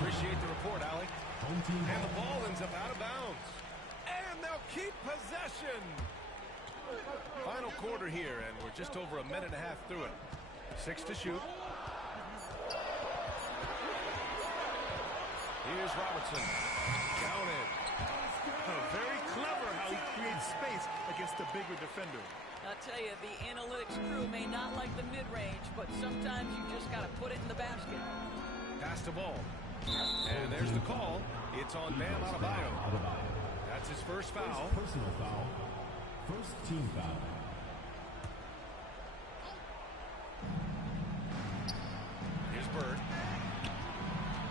Appreciate the report, Allie. And the ball ends up out of bounds. And they'll keep possession. Final quarter here, and we're just over a minute and a half through it. 6 to shoot. Here's Robertson. Down in. Very clever how he creates space against the bigger defender. I'll tell you, the analytics crew may not like the mid-range, but sometimes you just got to put it in the basket. Pass the ball. And there's the call. It's on Bam Adebayo. That's his first foul. Personal foul. First team foul. Here's Bird.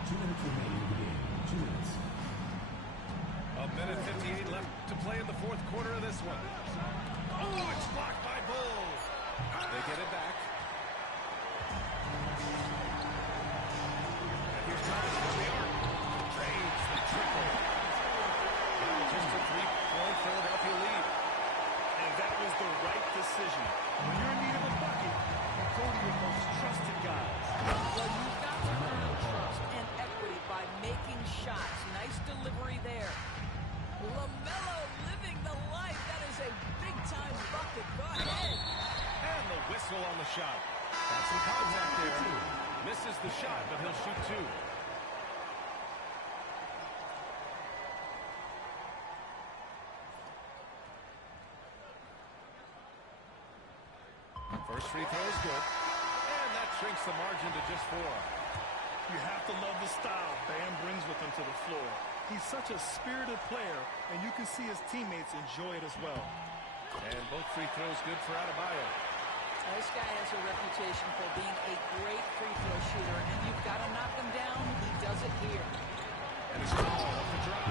2 minutes remaining in the game. 2 minutes. A minute 58 left to play in the fourth quarter of this one. Oh, it's blocked by Bull. They get it back. And here's Thomas from the arc. Trades the triple. Now just a 3-point Philadelphia lead. And that was the right decision. When you're in need of a bucket, you go to your most trusted guys. Well, you've got to earn trust and equity by making shots. Nice delivery there. LaMelo living the life. That is a big-time bucket. Go ahead. And the whistle on the shot. Got some contact there. Misses the shot, but he'll shoot two. First free throw is good. And that shrinks the margin to just 4. You have to love the style Bam brings with him to the floor. He's such a spirited player, and you can see his teammates enjoy it as well. And both free throws good for Adebayo. This guy has a reputation for being a great free throw shooter, and you've got to knock him down. He does it here. And he's called off the drive.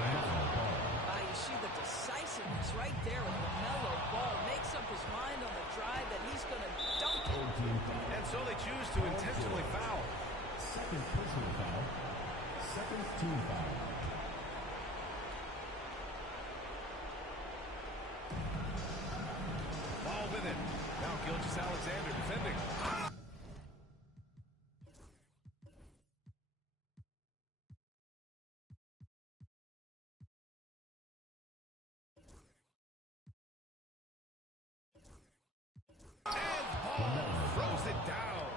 You see the decisiveness right there with LaMelo Ball. Makes up his mind on the drive that he's going to dunk it. And so they choose to intentionally foul. Second personal foul. Second team foul. Ball with it. Now Gilgeous-Alexander defending. And Ball throws it down.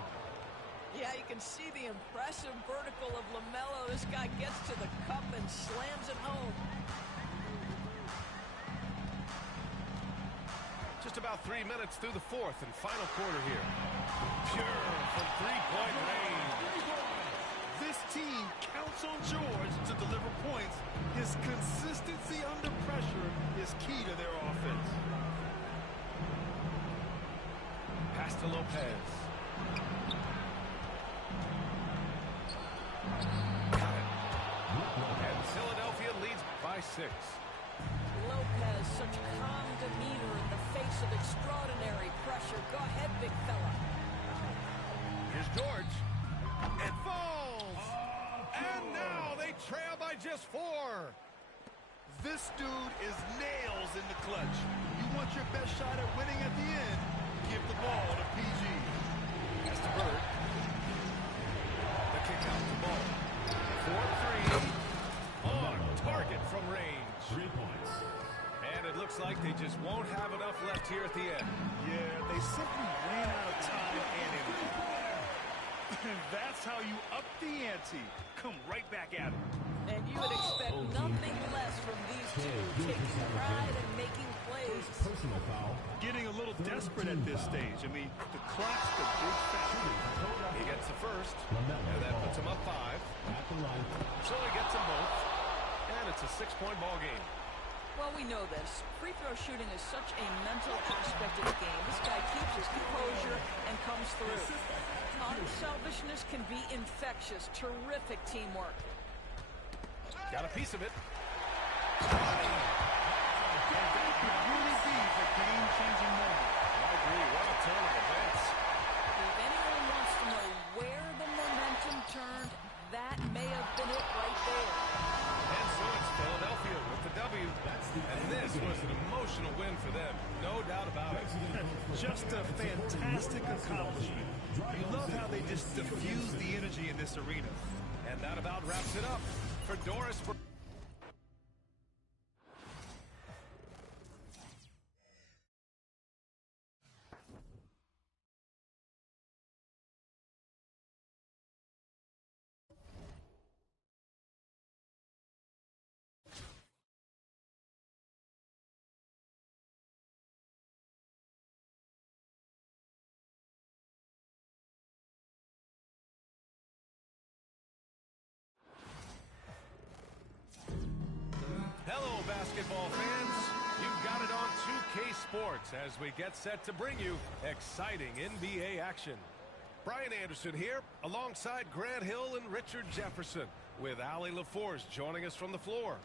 Yeah, you can see the impressive vertical of LaMelo. This guy gets to the cup and slams it home. Just about 3 minutes through the fourth and final quarter here. Pure from three-point range. This team counts on George to deliver points. His consistency under pressure is key to their offense. Pass to Lopez. Got it. And Philadelphia leads by 6. Lopez, such calm demeanor in the face of extraordinary pressure. Go ahead, big fella. Here's George. It falls! And now they trail by just 4. This dude is nails in the clutch. You want your best shot at winning at the end, give the ball to PG. That's the Bird. The kick out the ball. 4-3. On target from range. 3 points. And it looks like they just won't have enough left here at the end. Yeah, they simply ran out of time and energy. And that's how you up the ante. Come right back at him. And you would expect nothing less from these two, taking pride and making plays. Personal foul. Getting a little desperate at this stage. I mean, the clock's the big factor. He gets the first, and that puts him up 5. At the line. So he gets them both, and it's a 6-point ball game. Well, we know this. Free throw shooting is such a mental aspect of the game. This guy keeps his composure and comes through. Unselfishness can be infectious. Terrific teamwork. Got a piece of it. And that could really be the game-changing moment. I agree. What a turn of events. If anyone wants to know where the momentum turned, that may have been it right there. And so it's Philadelphia with the W. And this was an emotional win for them. No doubt about it. Just a fantastic accomplishment. You love how they just diffuse the energy in this arena. And that about wraps it up for Doris. basketball fans, you've got it on 2K Sports as we get set to bring you exciting NBA action. Brian Anderson here alongside Grant Hill and Richard Jefferson with Allie LaForce joining us from the floor.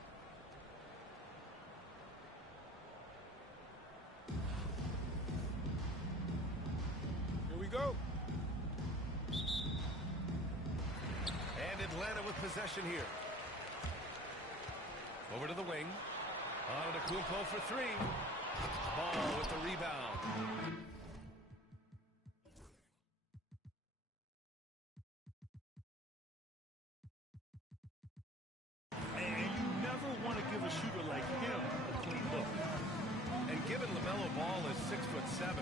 Here we go. And Atlanta with possession here. Over to the wing. Antetokounmpo for three. Ball with the rebound. And you never want to give a shooter like him a clean look. And given LaMelo Ball is 6'7",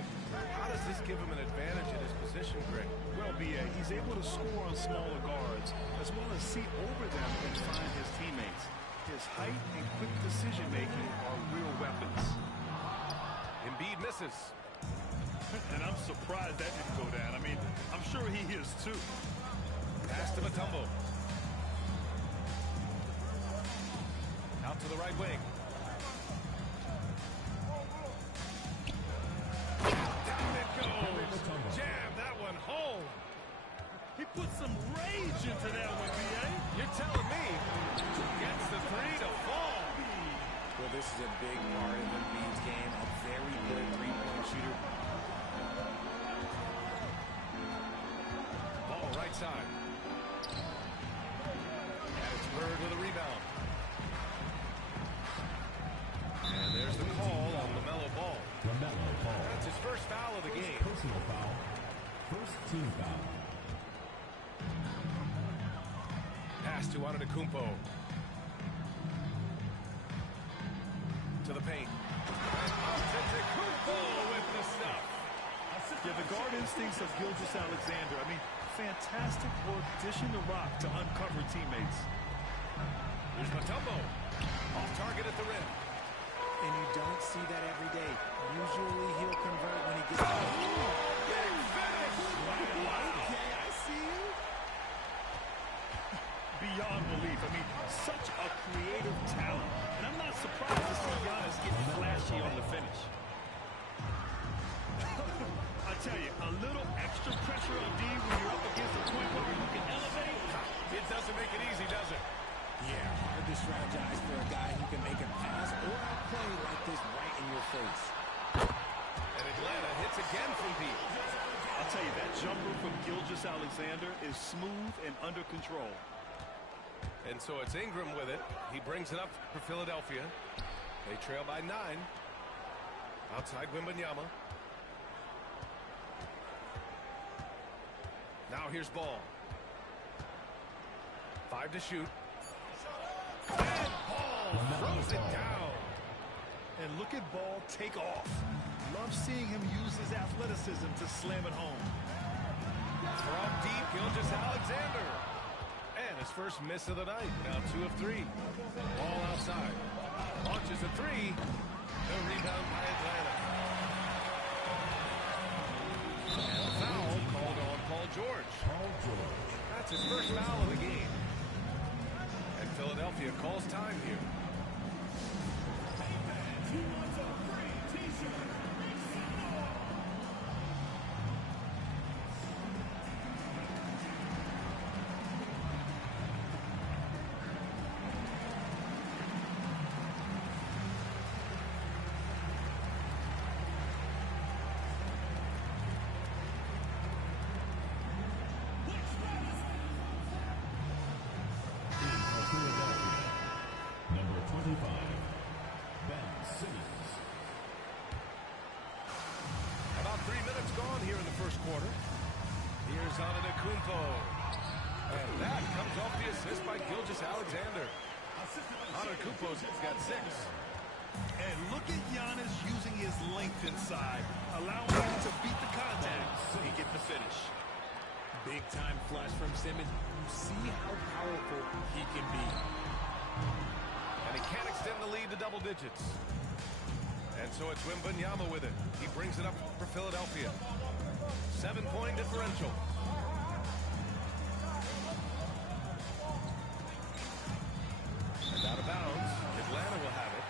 how does this give him an advantage in his position, Greg? Well, B.A., he's able to score on smaller guards as well as see over them and find his teammates. His height and quick decision-making are real weapons. Embiid misses. And I'm surprised that didn't go down. I mean, I'm sure he is too. Pass to Mutombo. Out to the right wing. Down it goes. Jam that one home. He put some rage into that one, B.A. You're telling me. Gets the three to fall. Well, this is a big part of Embiid's game. A very good three-point shooter. Ball right side. And it's Bird with a rebound. And there's the call on LaMelo Ball. LaMelo Ball. That's his first foul of the game. Personal foul. First team foul. Pass to Antetokounmpo. To the paint. Antetokounmpo with the stuff. Yeah, the guard instincts of Gilgeous-Alexander. I mean, fantastic work dishing the rock to uncover teammates. Here's Mutombo. Off target at the rim. And you don't see that every day. Usually he'll convert when he gets... Big finish! Okay, I see you. Beyond belief. I mean, such a creative talent. And I'm not surprised to see Giannis getting flashy on the finish. I tell you, a little extra pressure on D when you're up against a point where you can elevate. It doesn't make it easy, does it? Yeah, hard to strategize for a guy who can make a pass or a play like this right in your face. And Atlanta hits again from deep. I'll tell you, that jumper from Gilgeous-Alexander is smooth and under control. And so it's Ingram with it. He brings it up for Philadelphia. They trail by 9. Outside Wembanyama. Now here's Ball. 5 to shoot. And Ball throws it down. And look at Ball take off. Love seeing him use his athleticism to slam it home. From deep, Gilgeous-Alexander. And his first miss of the night. Now 2 of 3. Ball outside. Launches a 3. No rebound by Atlanta. And the foul called on Paul George. That's his first foul of the game. And Philadelphia calls time here. Number 25, Ben Simmons. About 3 minutes gone here in the first quarter. Here's Antetokounmpo. And that comes off the assist by Gilgeous-Alexander. Antetokounmpo's got 6. And look at Giannis using his length inside, allowing him to beat the contact and get the finish. Big time flush from Simmons. You see how powerful he can be. And he can't extend the lead to double digits. And so it's Wembanyama with it. He brings it up for Philadelphia. 7-point differential. And out of bounds. Atlanta will have it.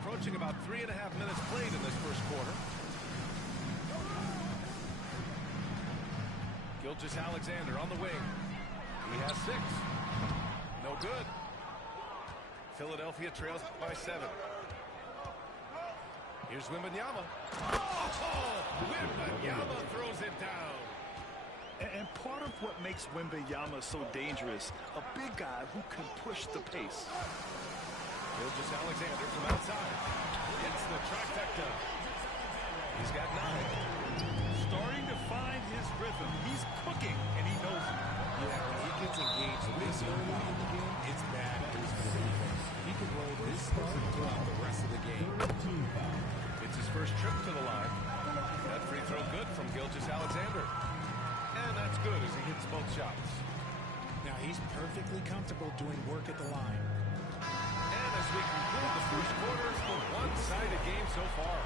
approaching about 3.5 minutes played in this first quarter. Gilgeous-Alexander on the wing. He has 6. No good. Philadelphia trails by 7. Here's Wembanyama. Oh, Wembanyama throws it down. And part of what makes Wembanyama so dangerous, a big guy who can push the pace. Gilgeous-Alexander from outside. Hits the trifecta. He's got 9. Starting to find his rhythm. He's cooking, and he knows it. Yeah, when he gets engaged this early in the game, it's bad news for the defense. He can roll this start throughout the rest of the game. It's his first trip to the line. That free throw good from Gilgeous-Alexander. And that's good as he hits both shots. Now he's perfectly comfortable doing work at the line. And as we conclude the first quarter, it's a one-sided game so far.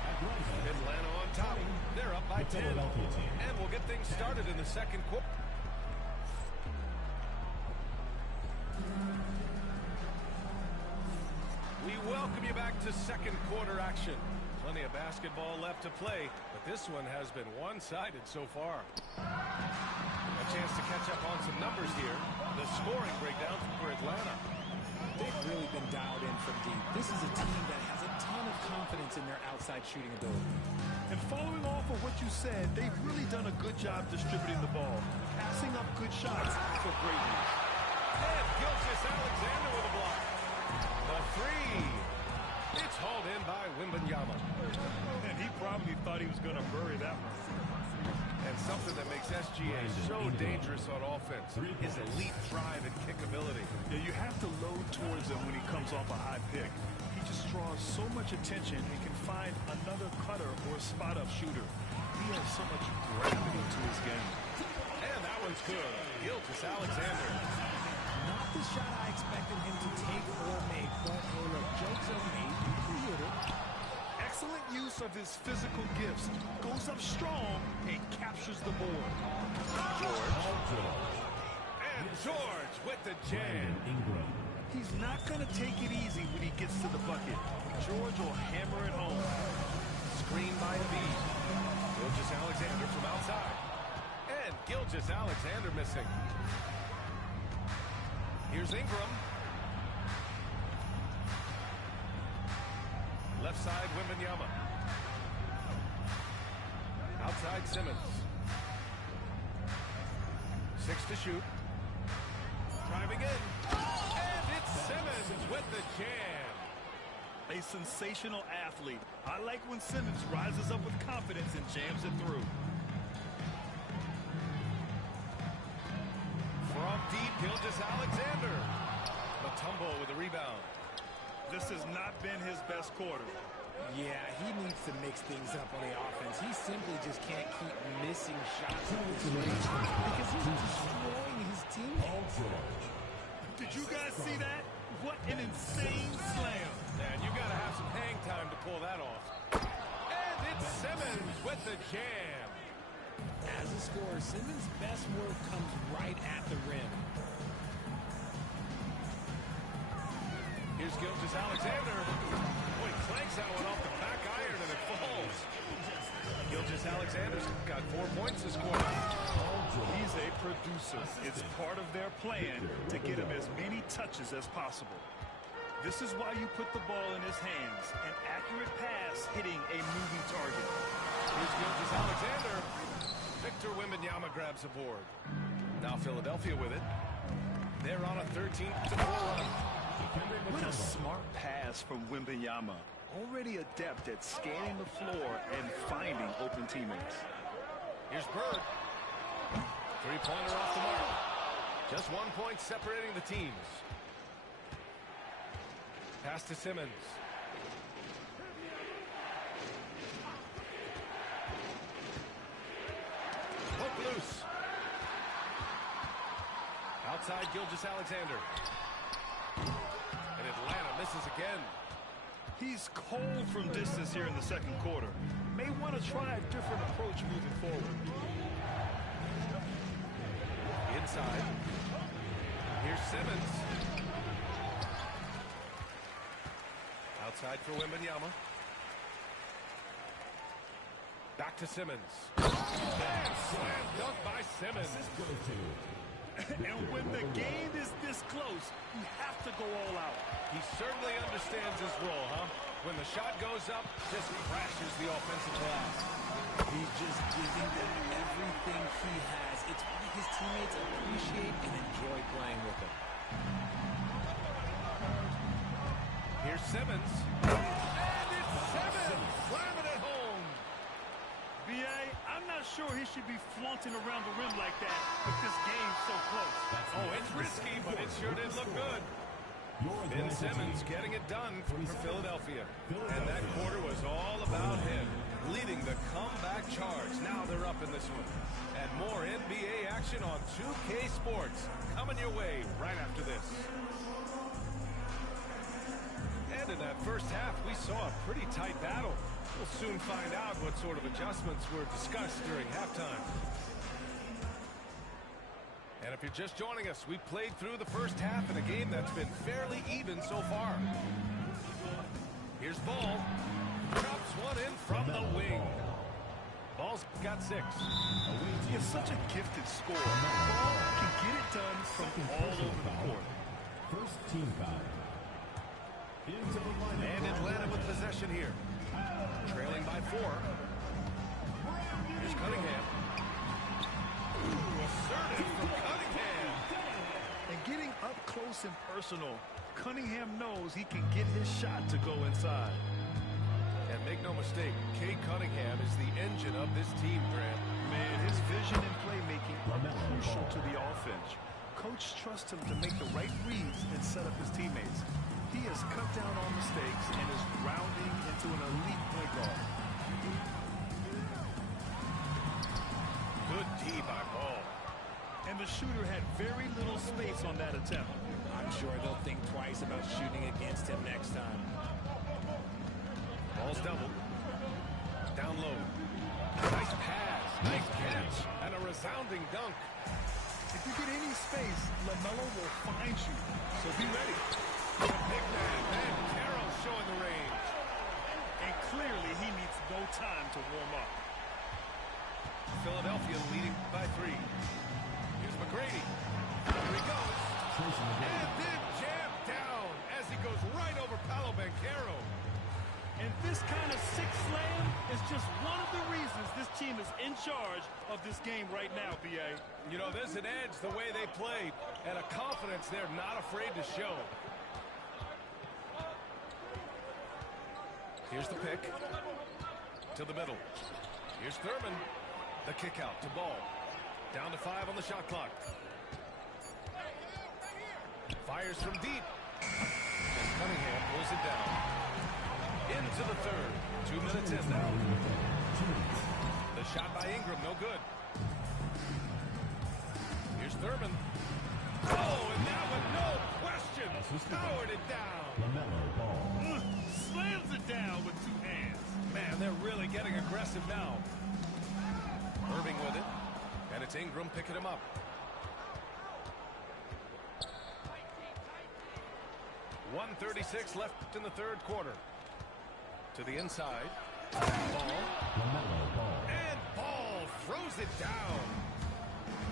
Atlanta on top. They're up by 10. And we'll get things started in the second quarter. We welcome you back to second quarter action. Plenty of basketball left to play, but this one has been one-sided so far. A chance to catch up on some numbers here. The scoring breakdown for Atlanta. They've really been dialed in from deep. This is a team that has a ton of confidence in their outside shooting ability. And following off of what you said, they've really done a good job distributing the ball, passing up good shots for greatness. And Gilgeous-Alexander with a block. The 3. It's hauled in by Wembanyama. And he probably thought he was going to bury that one. And something that makes SGA so dangerous on offense is elite drive and kick ability. Yeah, you have to load towards him when he comes off a high pick. He just draws so much attention and can find another cutter or a spot-up shooter. He has so much gravity to his game. And that one's good. Gilgeous-Alexander. Not the shot I expected him to take or make, but hey, look, jokes are made. He hit it. Excellent use of his physical gifts. Goes up strong and captures the board. George. And George with the jam. He's not going to take it easy when he gets to the bucket. George will hammer it home. Screen by Embiid. Gilgeous-Alexander from outside. And Gilgeous-Alexander missing. Here's Ingram. Left side, Wembanyama. Outside, Simmons. 6 to shoot. Driving in. And it's Simmons with the jam. A sensational athlete. I like when Simmons rises up with confidence and jams it through. From deep, Gilgeous-Alexander. Mutombo with a rebound. This has not been his best quarter. Yeah, he needs to mix things up on the offense. He simply just can't keep missing shots at this rate because he's destroying his teammates. Did you guys see that? What an insane slam. And you got to have some hang time to pull that off. And it's Simmons with the jam. As a scorer, Simmons' best work comes right at the rim. Here's Gilgeous-Alexander. Boy, clanks that one off the back iron and it falls. Gilgeous-Alexander's got 4 points this quarter. He's a producer. It's part of their plan to get him as many touches as possible. This is why you put the ball in his hands. An accurate pass hitting a moving target. Here's Gilgeous-Alexander. Victor Wembanyama grabs the board. Now Philadelphia with it. They're on a 13-4 run. What a smart pass from Wembanyama. Already adept at scanning the floor and finding open teammates. Here's Bird. Three-pointer off the mark. Just 1 point separating the teams. Pass to Simmons. Hook loose. Outside Gilgeous-Alexander. And Atlanta misses again. He's cold from distance here in the second quarter. May want to try a different approach moving forward. Inside. Here's Simmons. Outside for Wembanyama. Back to Simmons. And slam dunk by Simmons. And when the game is this close, you have to go all out. He certainly understands his role, huh? When the shot goes up, just crashes the offensive glass. He's just giving them everything he has. It's why his teammates appreciate and enjoy playing with him. Here's Simmons. And it's Simmons! Slamming it home! B.A., I'm not sure he should be flaunting around the rim like that with this game so close. Oh, it's risky, but it sure did look good. Ben Simmons getting it done for Philadelphia. And that quarter was all about him, leading the comeback charge. Now they're up in this one. And more NBA action on 2K Sports coming your way right after this. And in that first half, we saw a pretty tight battle. We'll soon find out what sort of adjustments were discussed during halftime. And if you're just joining us, we played through the first half in a game that's been fairly even so far. Here's Ball. Drops one in from the wing. Ball's got 6. He is such a gifted scorer. Ball can get it done from all over the court. First team foul. And Atlanta with possession here. Trailing by 4. Here's Cunningham. Ooh, assertive from Cunningham. And getting up close and personal, Cunningham knows he can get his shot to go inside. And make no mistake, Cade Cunningham is the engine of this team, Grant. Man, his vision and playmaking are crucial to the offense. Coach trusts him to make the right reads and set up his teammates. He has cut down on mistakes and is rounding into an elite point guard. Good D by Ball. And the shooter had very little space on that attempt. I'm sure they'll think twice about shooting against him next time. Ball's doubled. Down low. Nice pass. Nice catch. And a resounding dunk. If you get any space, LaMelo will find you. So be ready. Big man, Caro showing the range. And clearly he needs no time to warm up. Philadelphia leading by 3. Here's McGrady. Here he goes. And then jammed down as he goes right over Paolo Banchero. And this kind of sick slam is just one of the reasons this team is in charge of this game right now, B.A. You know, there's an edge the way they played and a confidence they're not afraid to show. Here's the pick. To the middle. Here's Thurman. The kick out to Ball. Down to 5 on the shot clock. Fires from deep. And Cunningham pulls it down. Into the third. 2 minutes in now. The shot by Ingram, no good. Here's Thurman. Oh, and that one, no question. Powered it down. Slams it down with 2 hands. Man, they're really getting aggressive now. Irving with it. And it's Ingram picking him up. 1:36 left in the third quarter. To the inside. Ball. And Ball throws it down.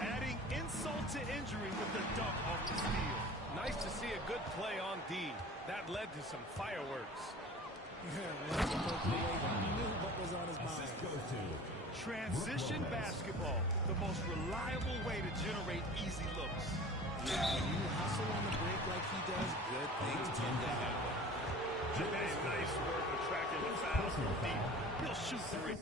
Adding insult to injury with the dunk off the steal. Nice to see a good play on D. That led to some fireworks. He knew what was on his mind. Transition basketball, the most reliable way to generate easy looks. Yeah, when you hustle on the break like he does, good things tend to happen. Nice work attracting the fouls from deep. He'll shoot 3.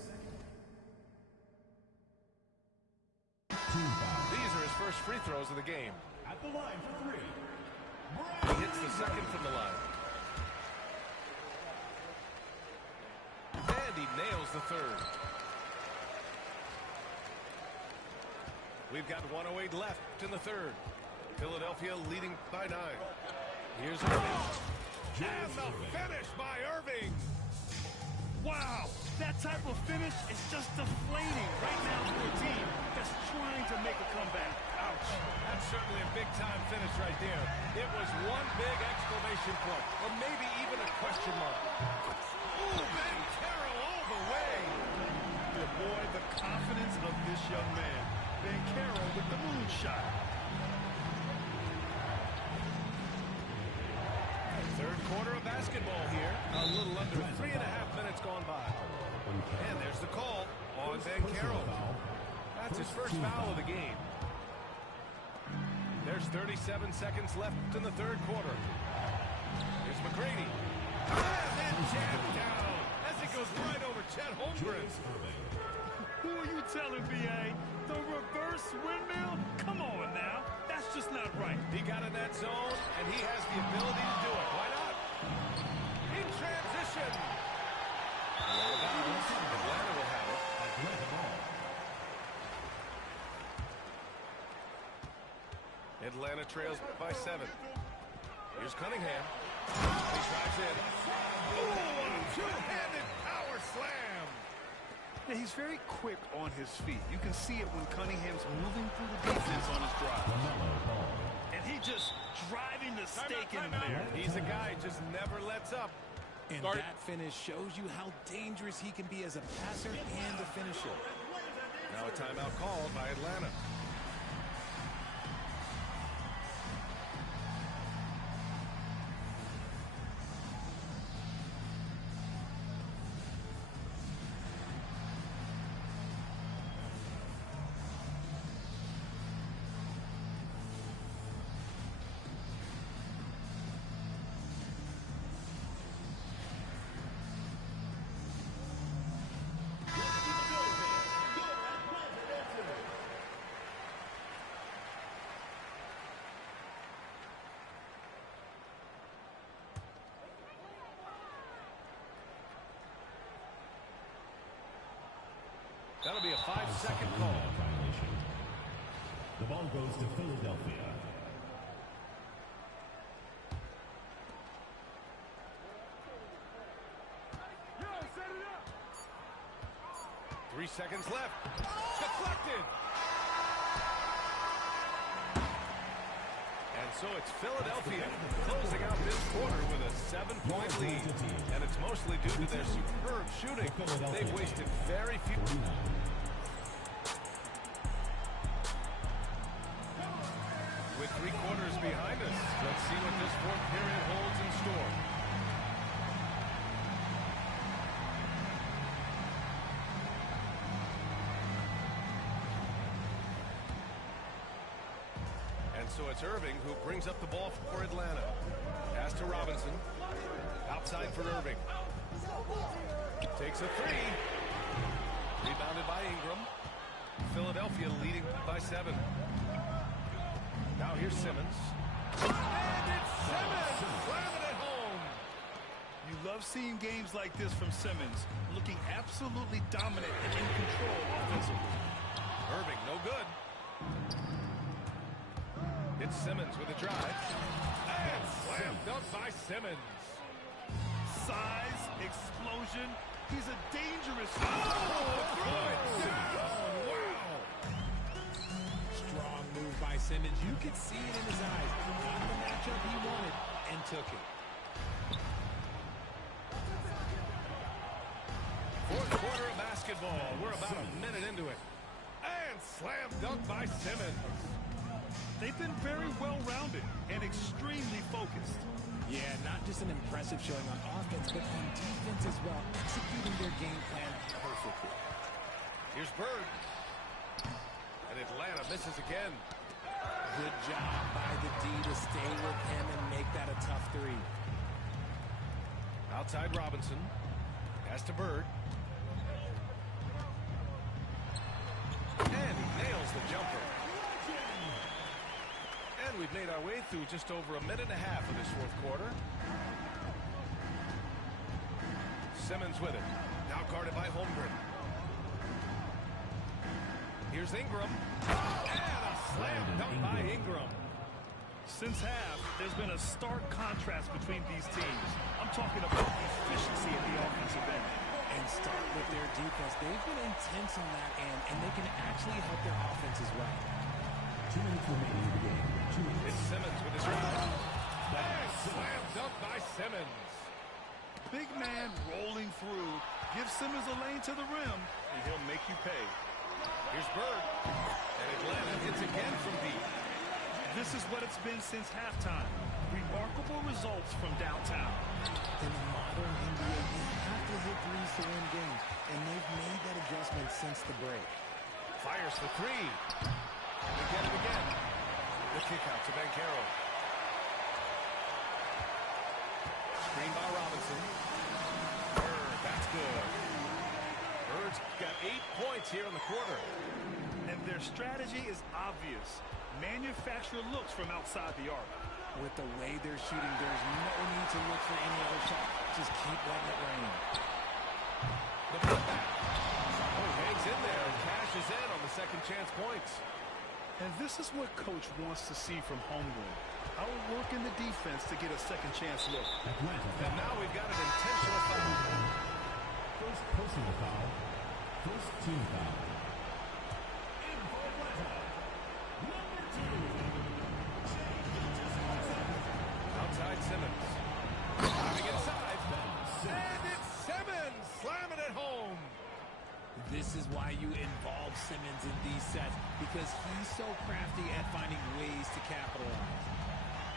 These are his first free throws of the game. At the line for 3. He hits the second from the line. And he nails the third. We've got 1:08 left in the third. Philadelphia leading by 9. Here's Irving. And the finish by Irving. Wow, that type of finish is just deflating right now for a team that's trying to make a comeback. Ouch. That's certainly a big-time finish right there. It was one big exclamation point, or maybe even a question mark. Ooh, Ben Carroll all the way. Boy, the confidence of this young man. Ben Carroll with the moonshot. Third quarter of basketball here. A little under 3.5 minutes gone by. And there's the call on Ben Carroll. That's his first foul of the game. There's 37 seconds left in the third quarter. Here's McGrady. And then jammed down as it goes right over Chet Holmgren. Who are you telling, B.A.? The reverse windmill? Come on now. That's just not right. He got in that zone, and he has the ability to do it. Why not? In transition. Out of bounds. Atlanta will have it. Atlanta trails by 7. Here's Cunningham. He drives in. Oh, two-handed power slam. Yeah, he's very quick on his feet. You can see it when Cunningham's moving through the defense on his drive. And he just driving the stake in there. He's a guy who just never lets up. And that finish shows you how dangerous he can be as a passer and a finisher. Now a timeout called by Atlanta. That'll be a 5-second call. Violation. The ball goes to Philadelphia. Yo, set it up. 3 seconds left. Deflected. And so it's Philadelphia closing out this quarter with a 7-point lead. And it's mostly due to their superb shooting. They've wasted very few. With 3 quarters behind us, let's see what this fourth period holds in store. And so it's Irving who brings up the ball for Atlanta. Pass to Robinson. Outside for Irving. Takes a 3. Rebounded by Ingram. Philadelphia leading by 7. Now here's Simmons. And it's Simmons! Slamming it home! You love seeing games like this from Simmons, looking absolutely dominant and in control offensively. Irving, no good. It's Simmons with a drive. And slam dunk by Simmons. Size, explosion. He's a dangerous. Oh, throw it down! Wow! Strong move by Simmons. You could see it in his eyes. Got the matchup he wanted and took it. Fourth quarter of basketball. We're about a minute into it. And slam dunk by Simmons. They've been very well-rounded and extremely focused. Yeah, not just an impressive showing on offense, but on defense as well, executing their game plan perfectly. Here's Bird. And Atlanta misses again. Good job by the D to stay with him and make that a tough 3. Outside Robinson. Pass to Bird. And he nails the jumper. And we've made our way through just over a minute and a half of this fourth quarter. Simmons with it. Now guarded by Holmgren. Here's Ingram. And a slam dunk by Ingram. Since half, there's been a stark contrast between these teams. I'm talking about efficiency at the offensive end. And start with their defense. They've been intense on that end, and they can actually help their offense as well. 2 minutes remaining in the game. It's Simmons with his rebound. Bang! Slam dunk by Simmons. Big man rolling through. Give Simmons a lane to the rim, and he'll make you pay. Here's Bird. And Atlanta hits again from deep. This is what it's been since halftime. Remarkable results from downtown. In the modern NBA, you have to hit threes to win games, and they've made that adjustment since the break. Fires for three. And they get it again. The kick out to Banchero. Screen by Robinson. Bird, that's good. Bird's got 8 points here in the quarter. And their strategy is obvious. Manufacture looks from outside the arc. With the way they're shooting, there's no need to look for any other shot. Just keep letting it rain. The putback. Oh, hangs in there and cashes in on the second chance points. And this is what coach wants to see from homegrown. Outworking the defense to get a second chance look. And now we've got an intentional foul. First personal foul. First team foul. In for Atlanta. Number 2. Outside Simmons. Driving inside. And it's Simmons slamming it home. This is why you involve Simmons in these sets, because he's so crafty at finding ways to capitalize.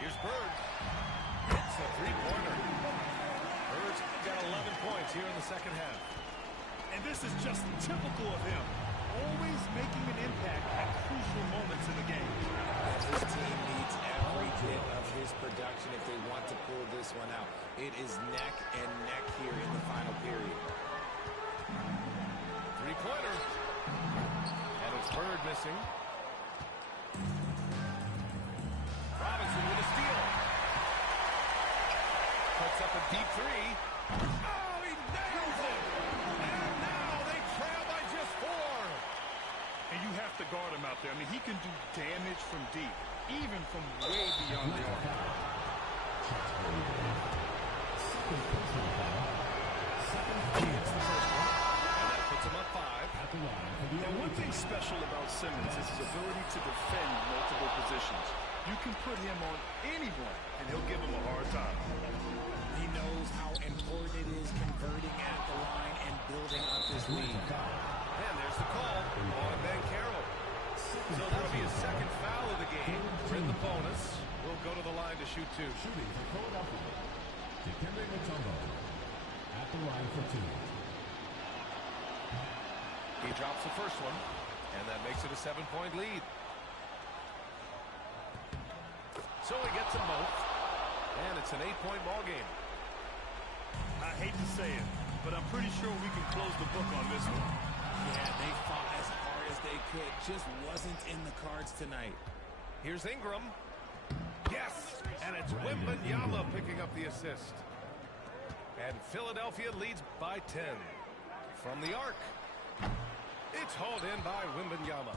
Here's Bird. Hits a three-pointer. Bird's got 11 points here in the second half. And this is just typical of him. Always making an impact at crucial moments in the game. His team needs every bit of his production if they want to pull this one out. It is neck and neck here in the final period. Three-pointer. And it's Bird missing. Robinson with a steal. Puts up a deep three. Oh, he nails it! And now they trail by just 4. And you have to guard him out there. I mean, he can do damage from deep, even from way beyond the arc. Second personal foul. He hits the first one. And that puts him up 5. At the line for the And one thing special about Simmons is his ability to defend multiple positions. You can put him on anyone, and he'll give him a hard time. He knows how important it is converting at the line and building up this lead. And there's the call on Banchero. So that'll be his second foul of the game. We're in the bonus. We'll go to the line to shoot 2. Shooting for Philadelphia. Dikembe Mutombo. At the line for 2. He drops the first one, and that makes it a 7-point lead. So he gets them both, and it's an 8-point ball game. I hate to say it, but I'm pretty sure we can close the book on this one. Yeah, they fought as hard as they could. Just wasn't in the cards tonight. Here's Ingram. Yes, and it's Wembanyama picking up the assist. And Philadelphia leads by 10. From the arc. It's hauled in by Wembanyama.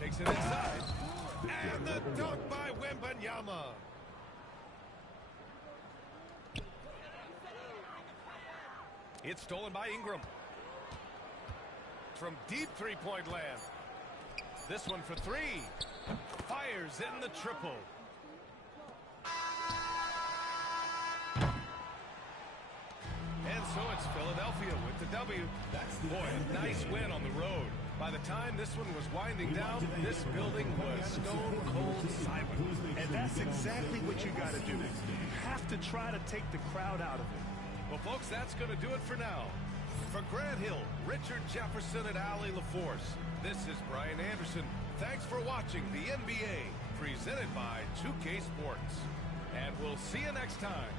Takes it inside. And the dunk by Wembanyama. It's stolen by Ingram. From deep three-point land. This one for 3. Fires in the triple. And so it's Philadelphia with the W. Boy, a nice win on the road. By the time this one was winding down, this building was stone cold silent. And that's exactly what you got to do. You have to try to take the crowd out of it. Well, folks, that's going to do it for now. For Grant Hill, Richard Jefferson, and Allie LaForce, this is Brian Anderson. Thanks for watching the NBA, presented by 2K Sports. And we'll see you next time.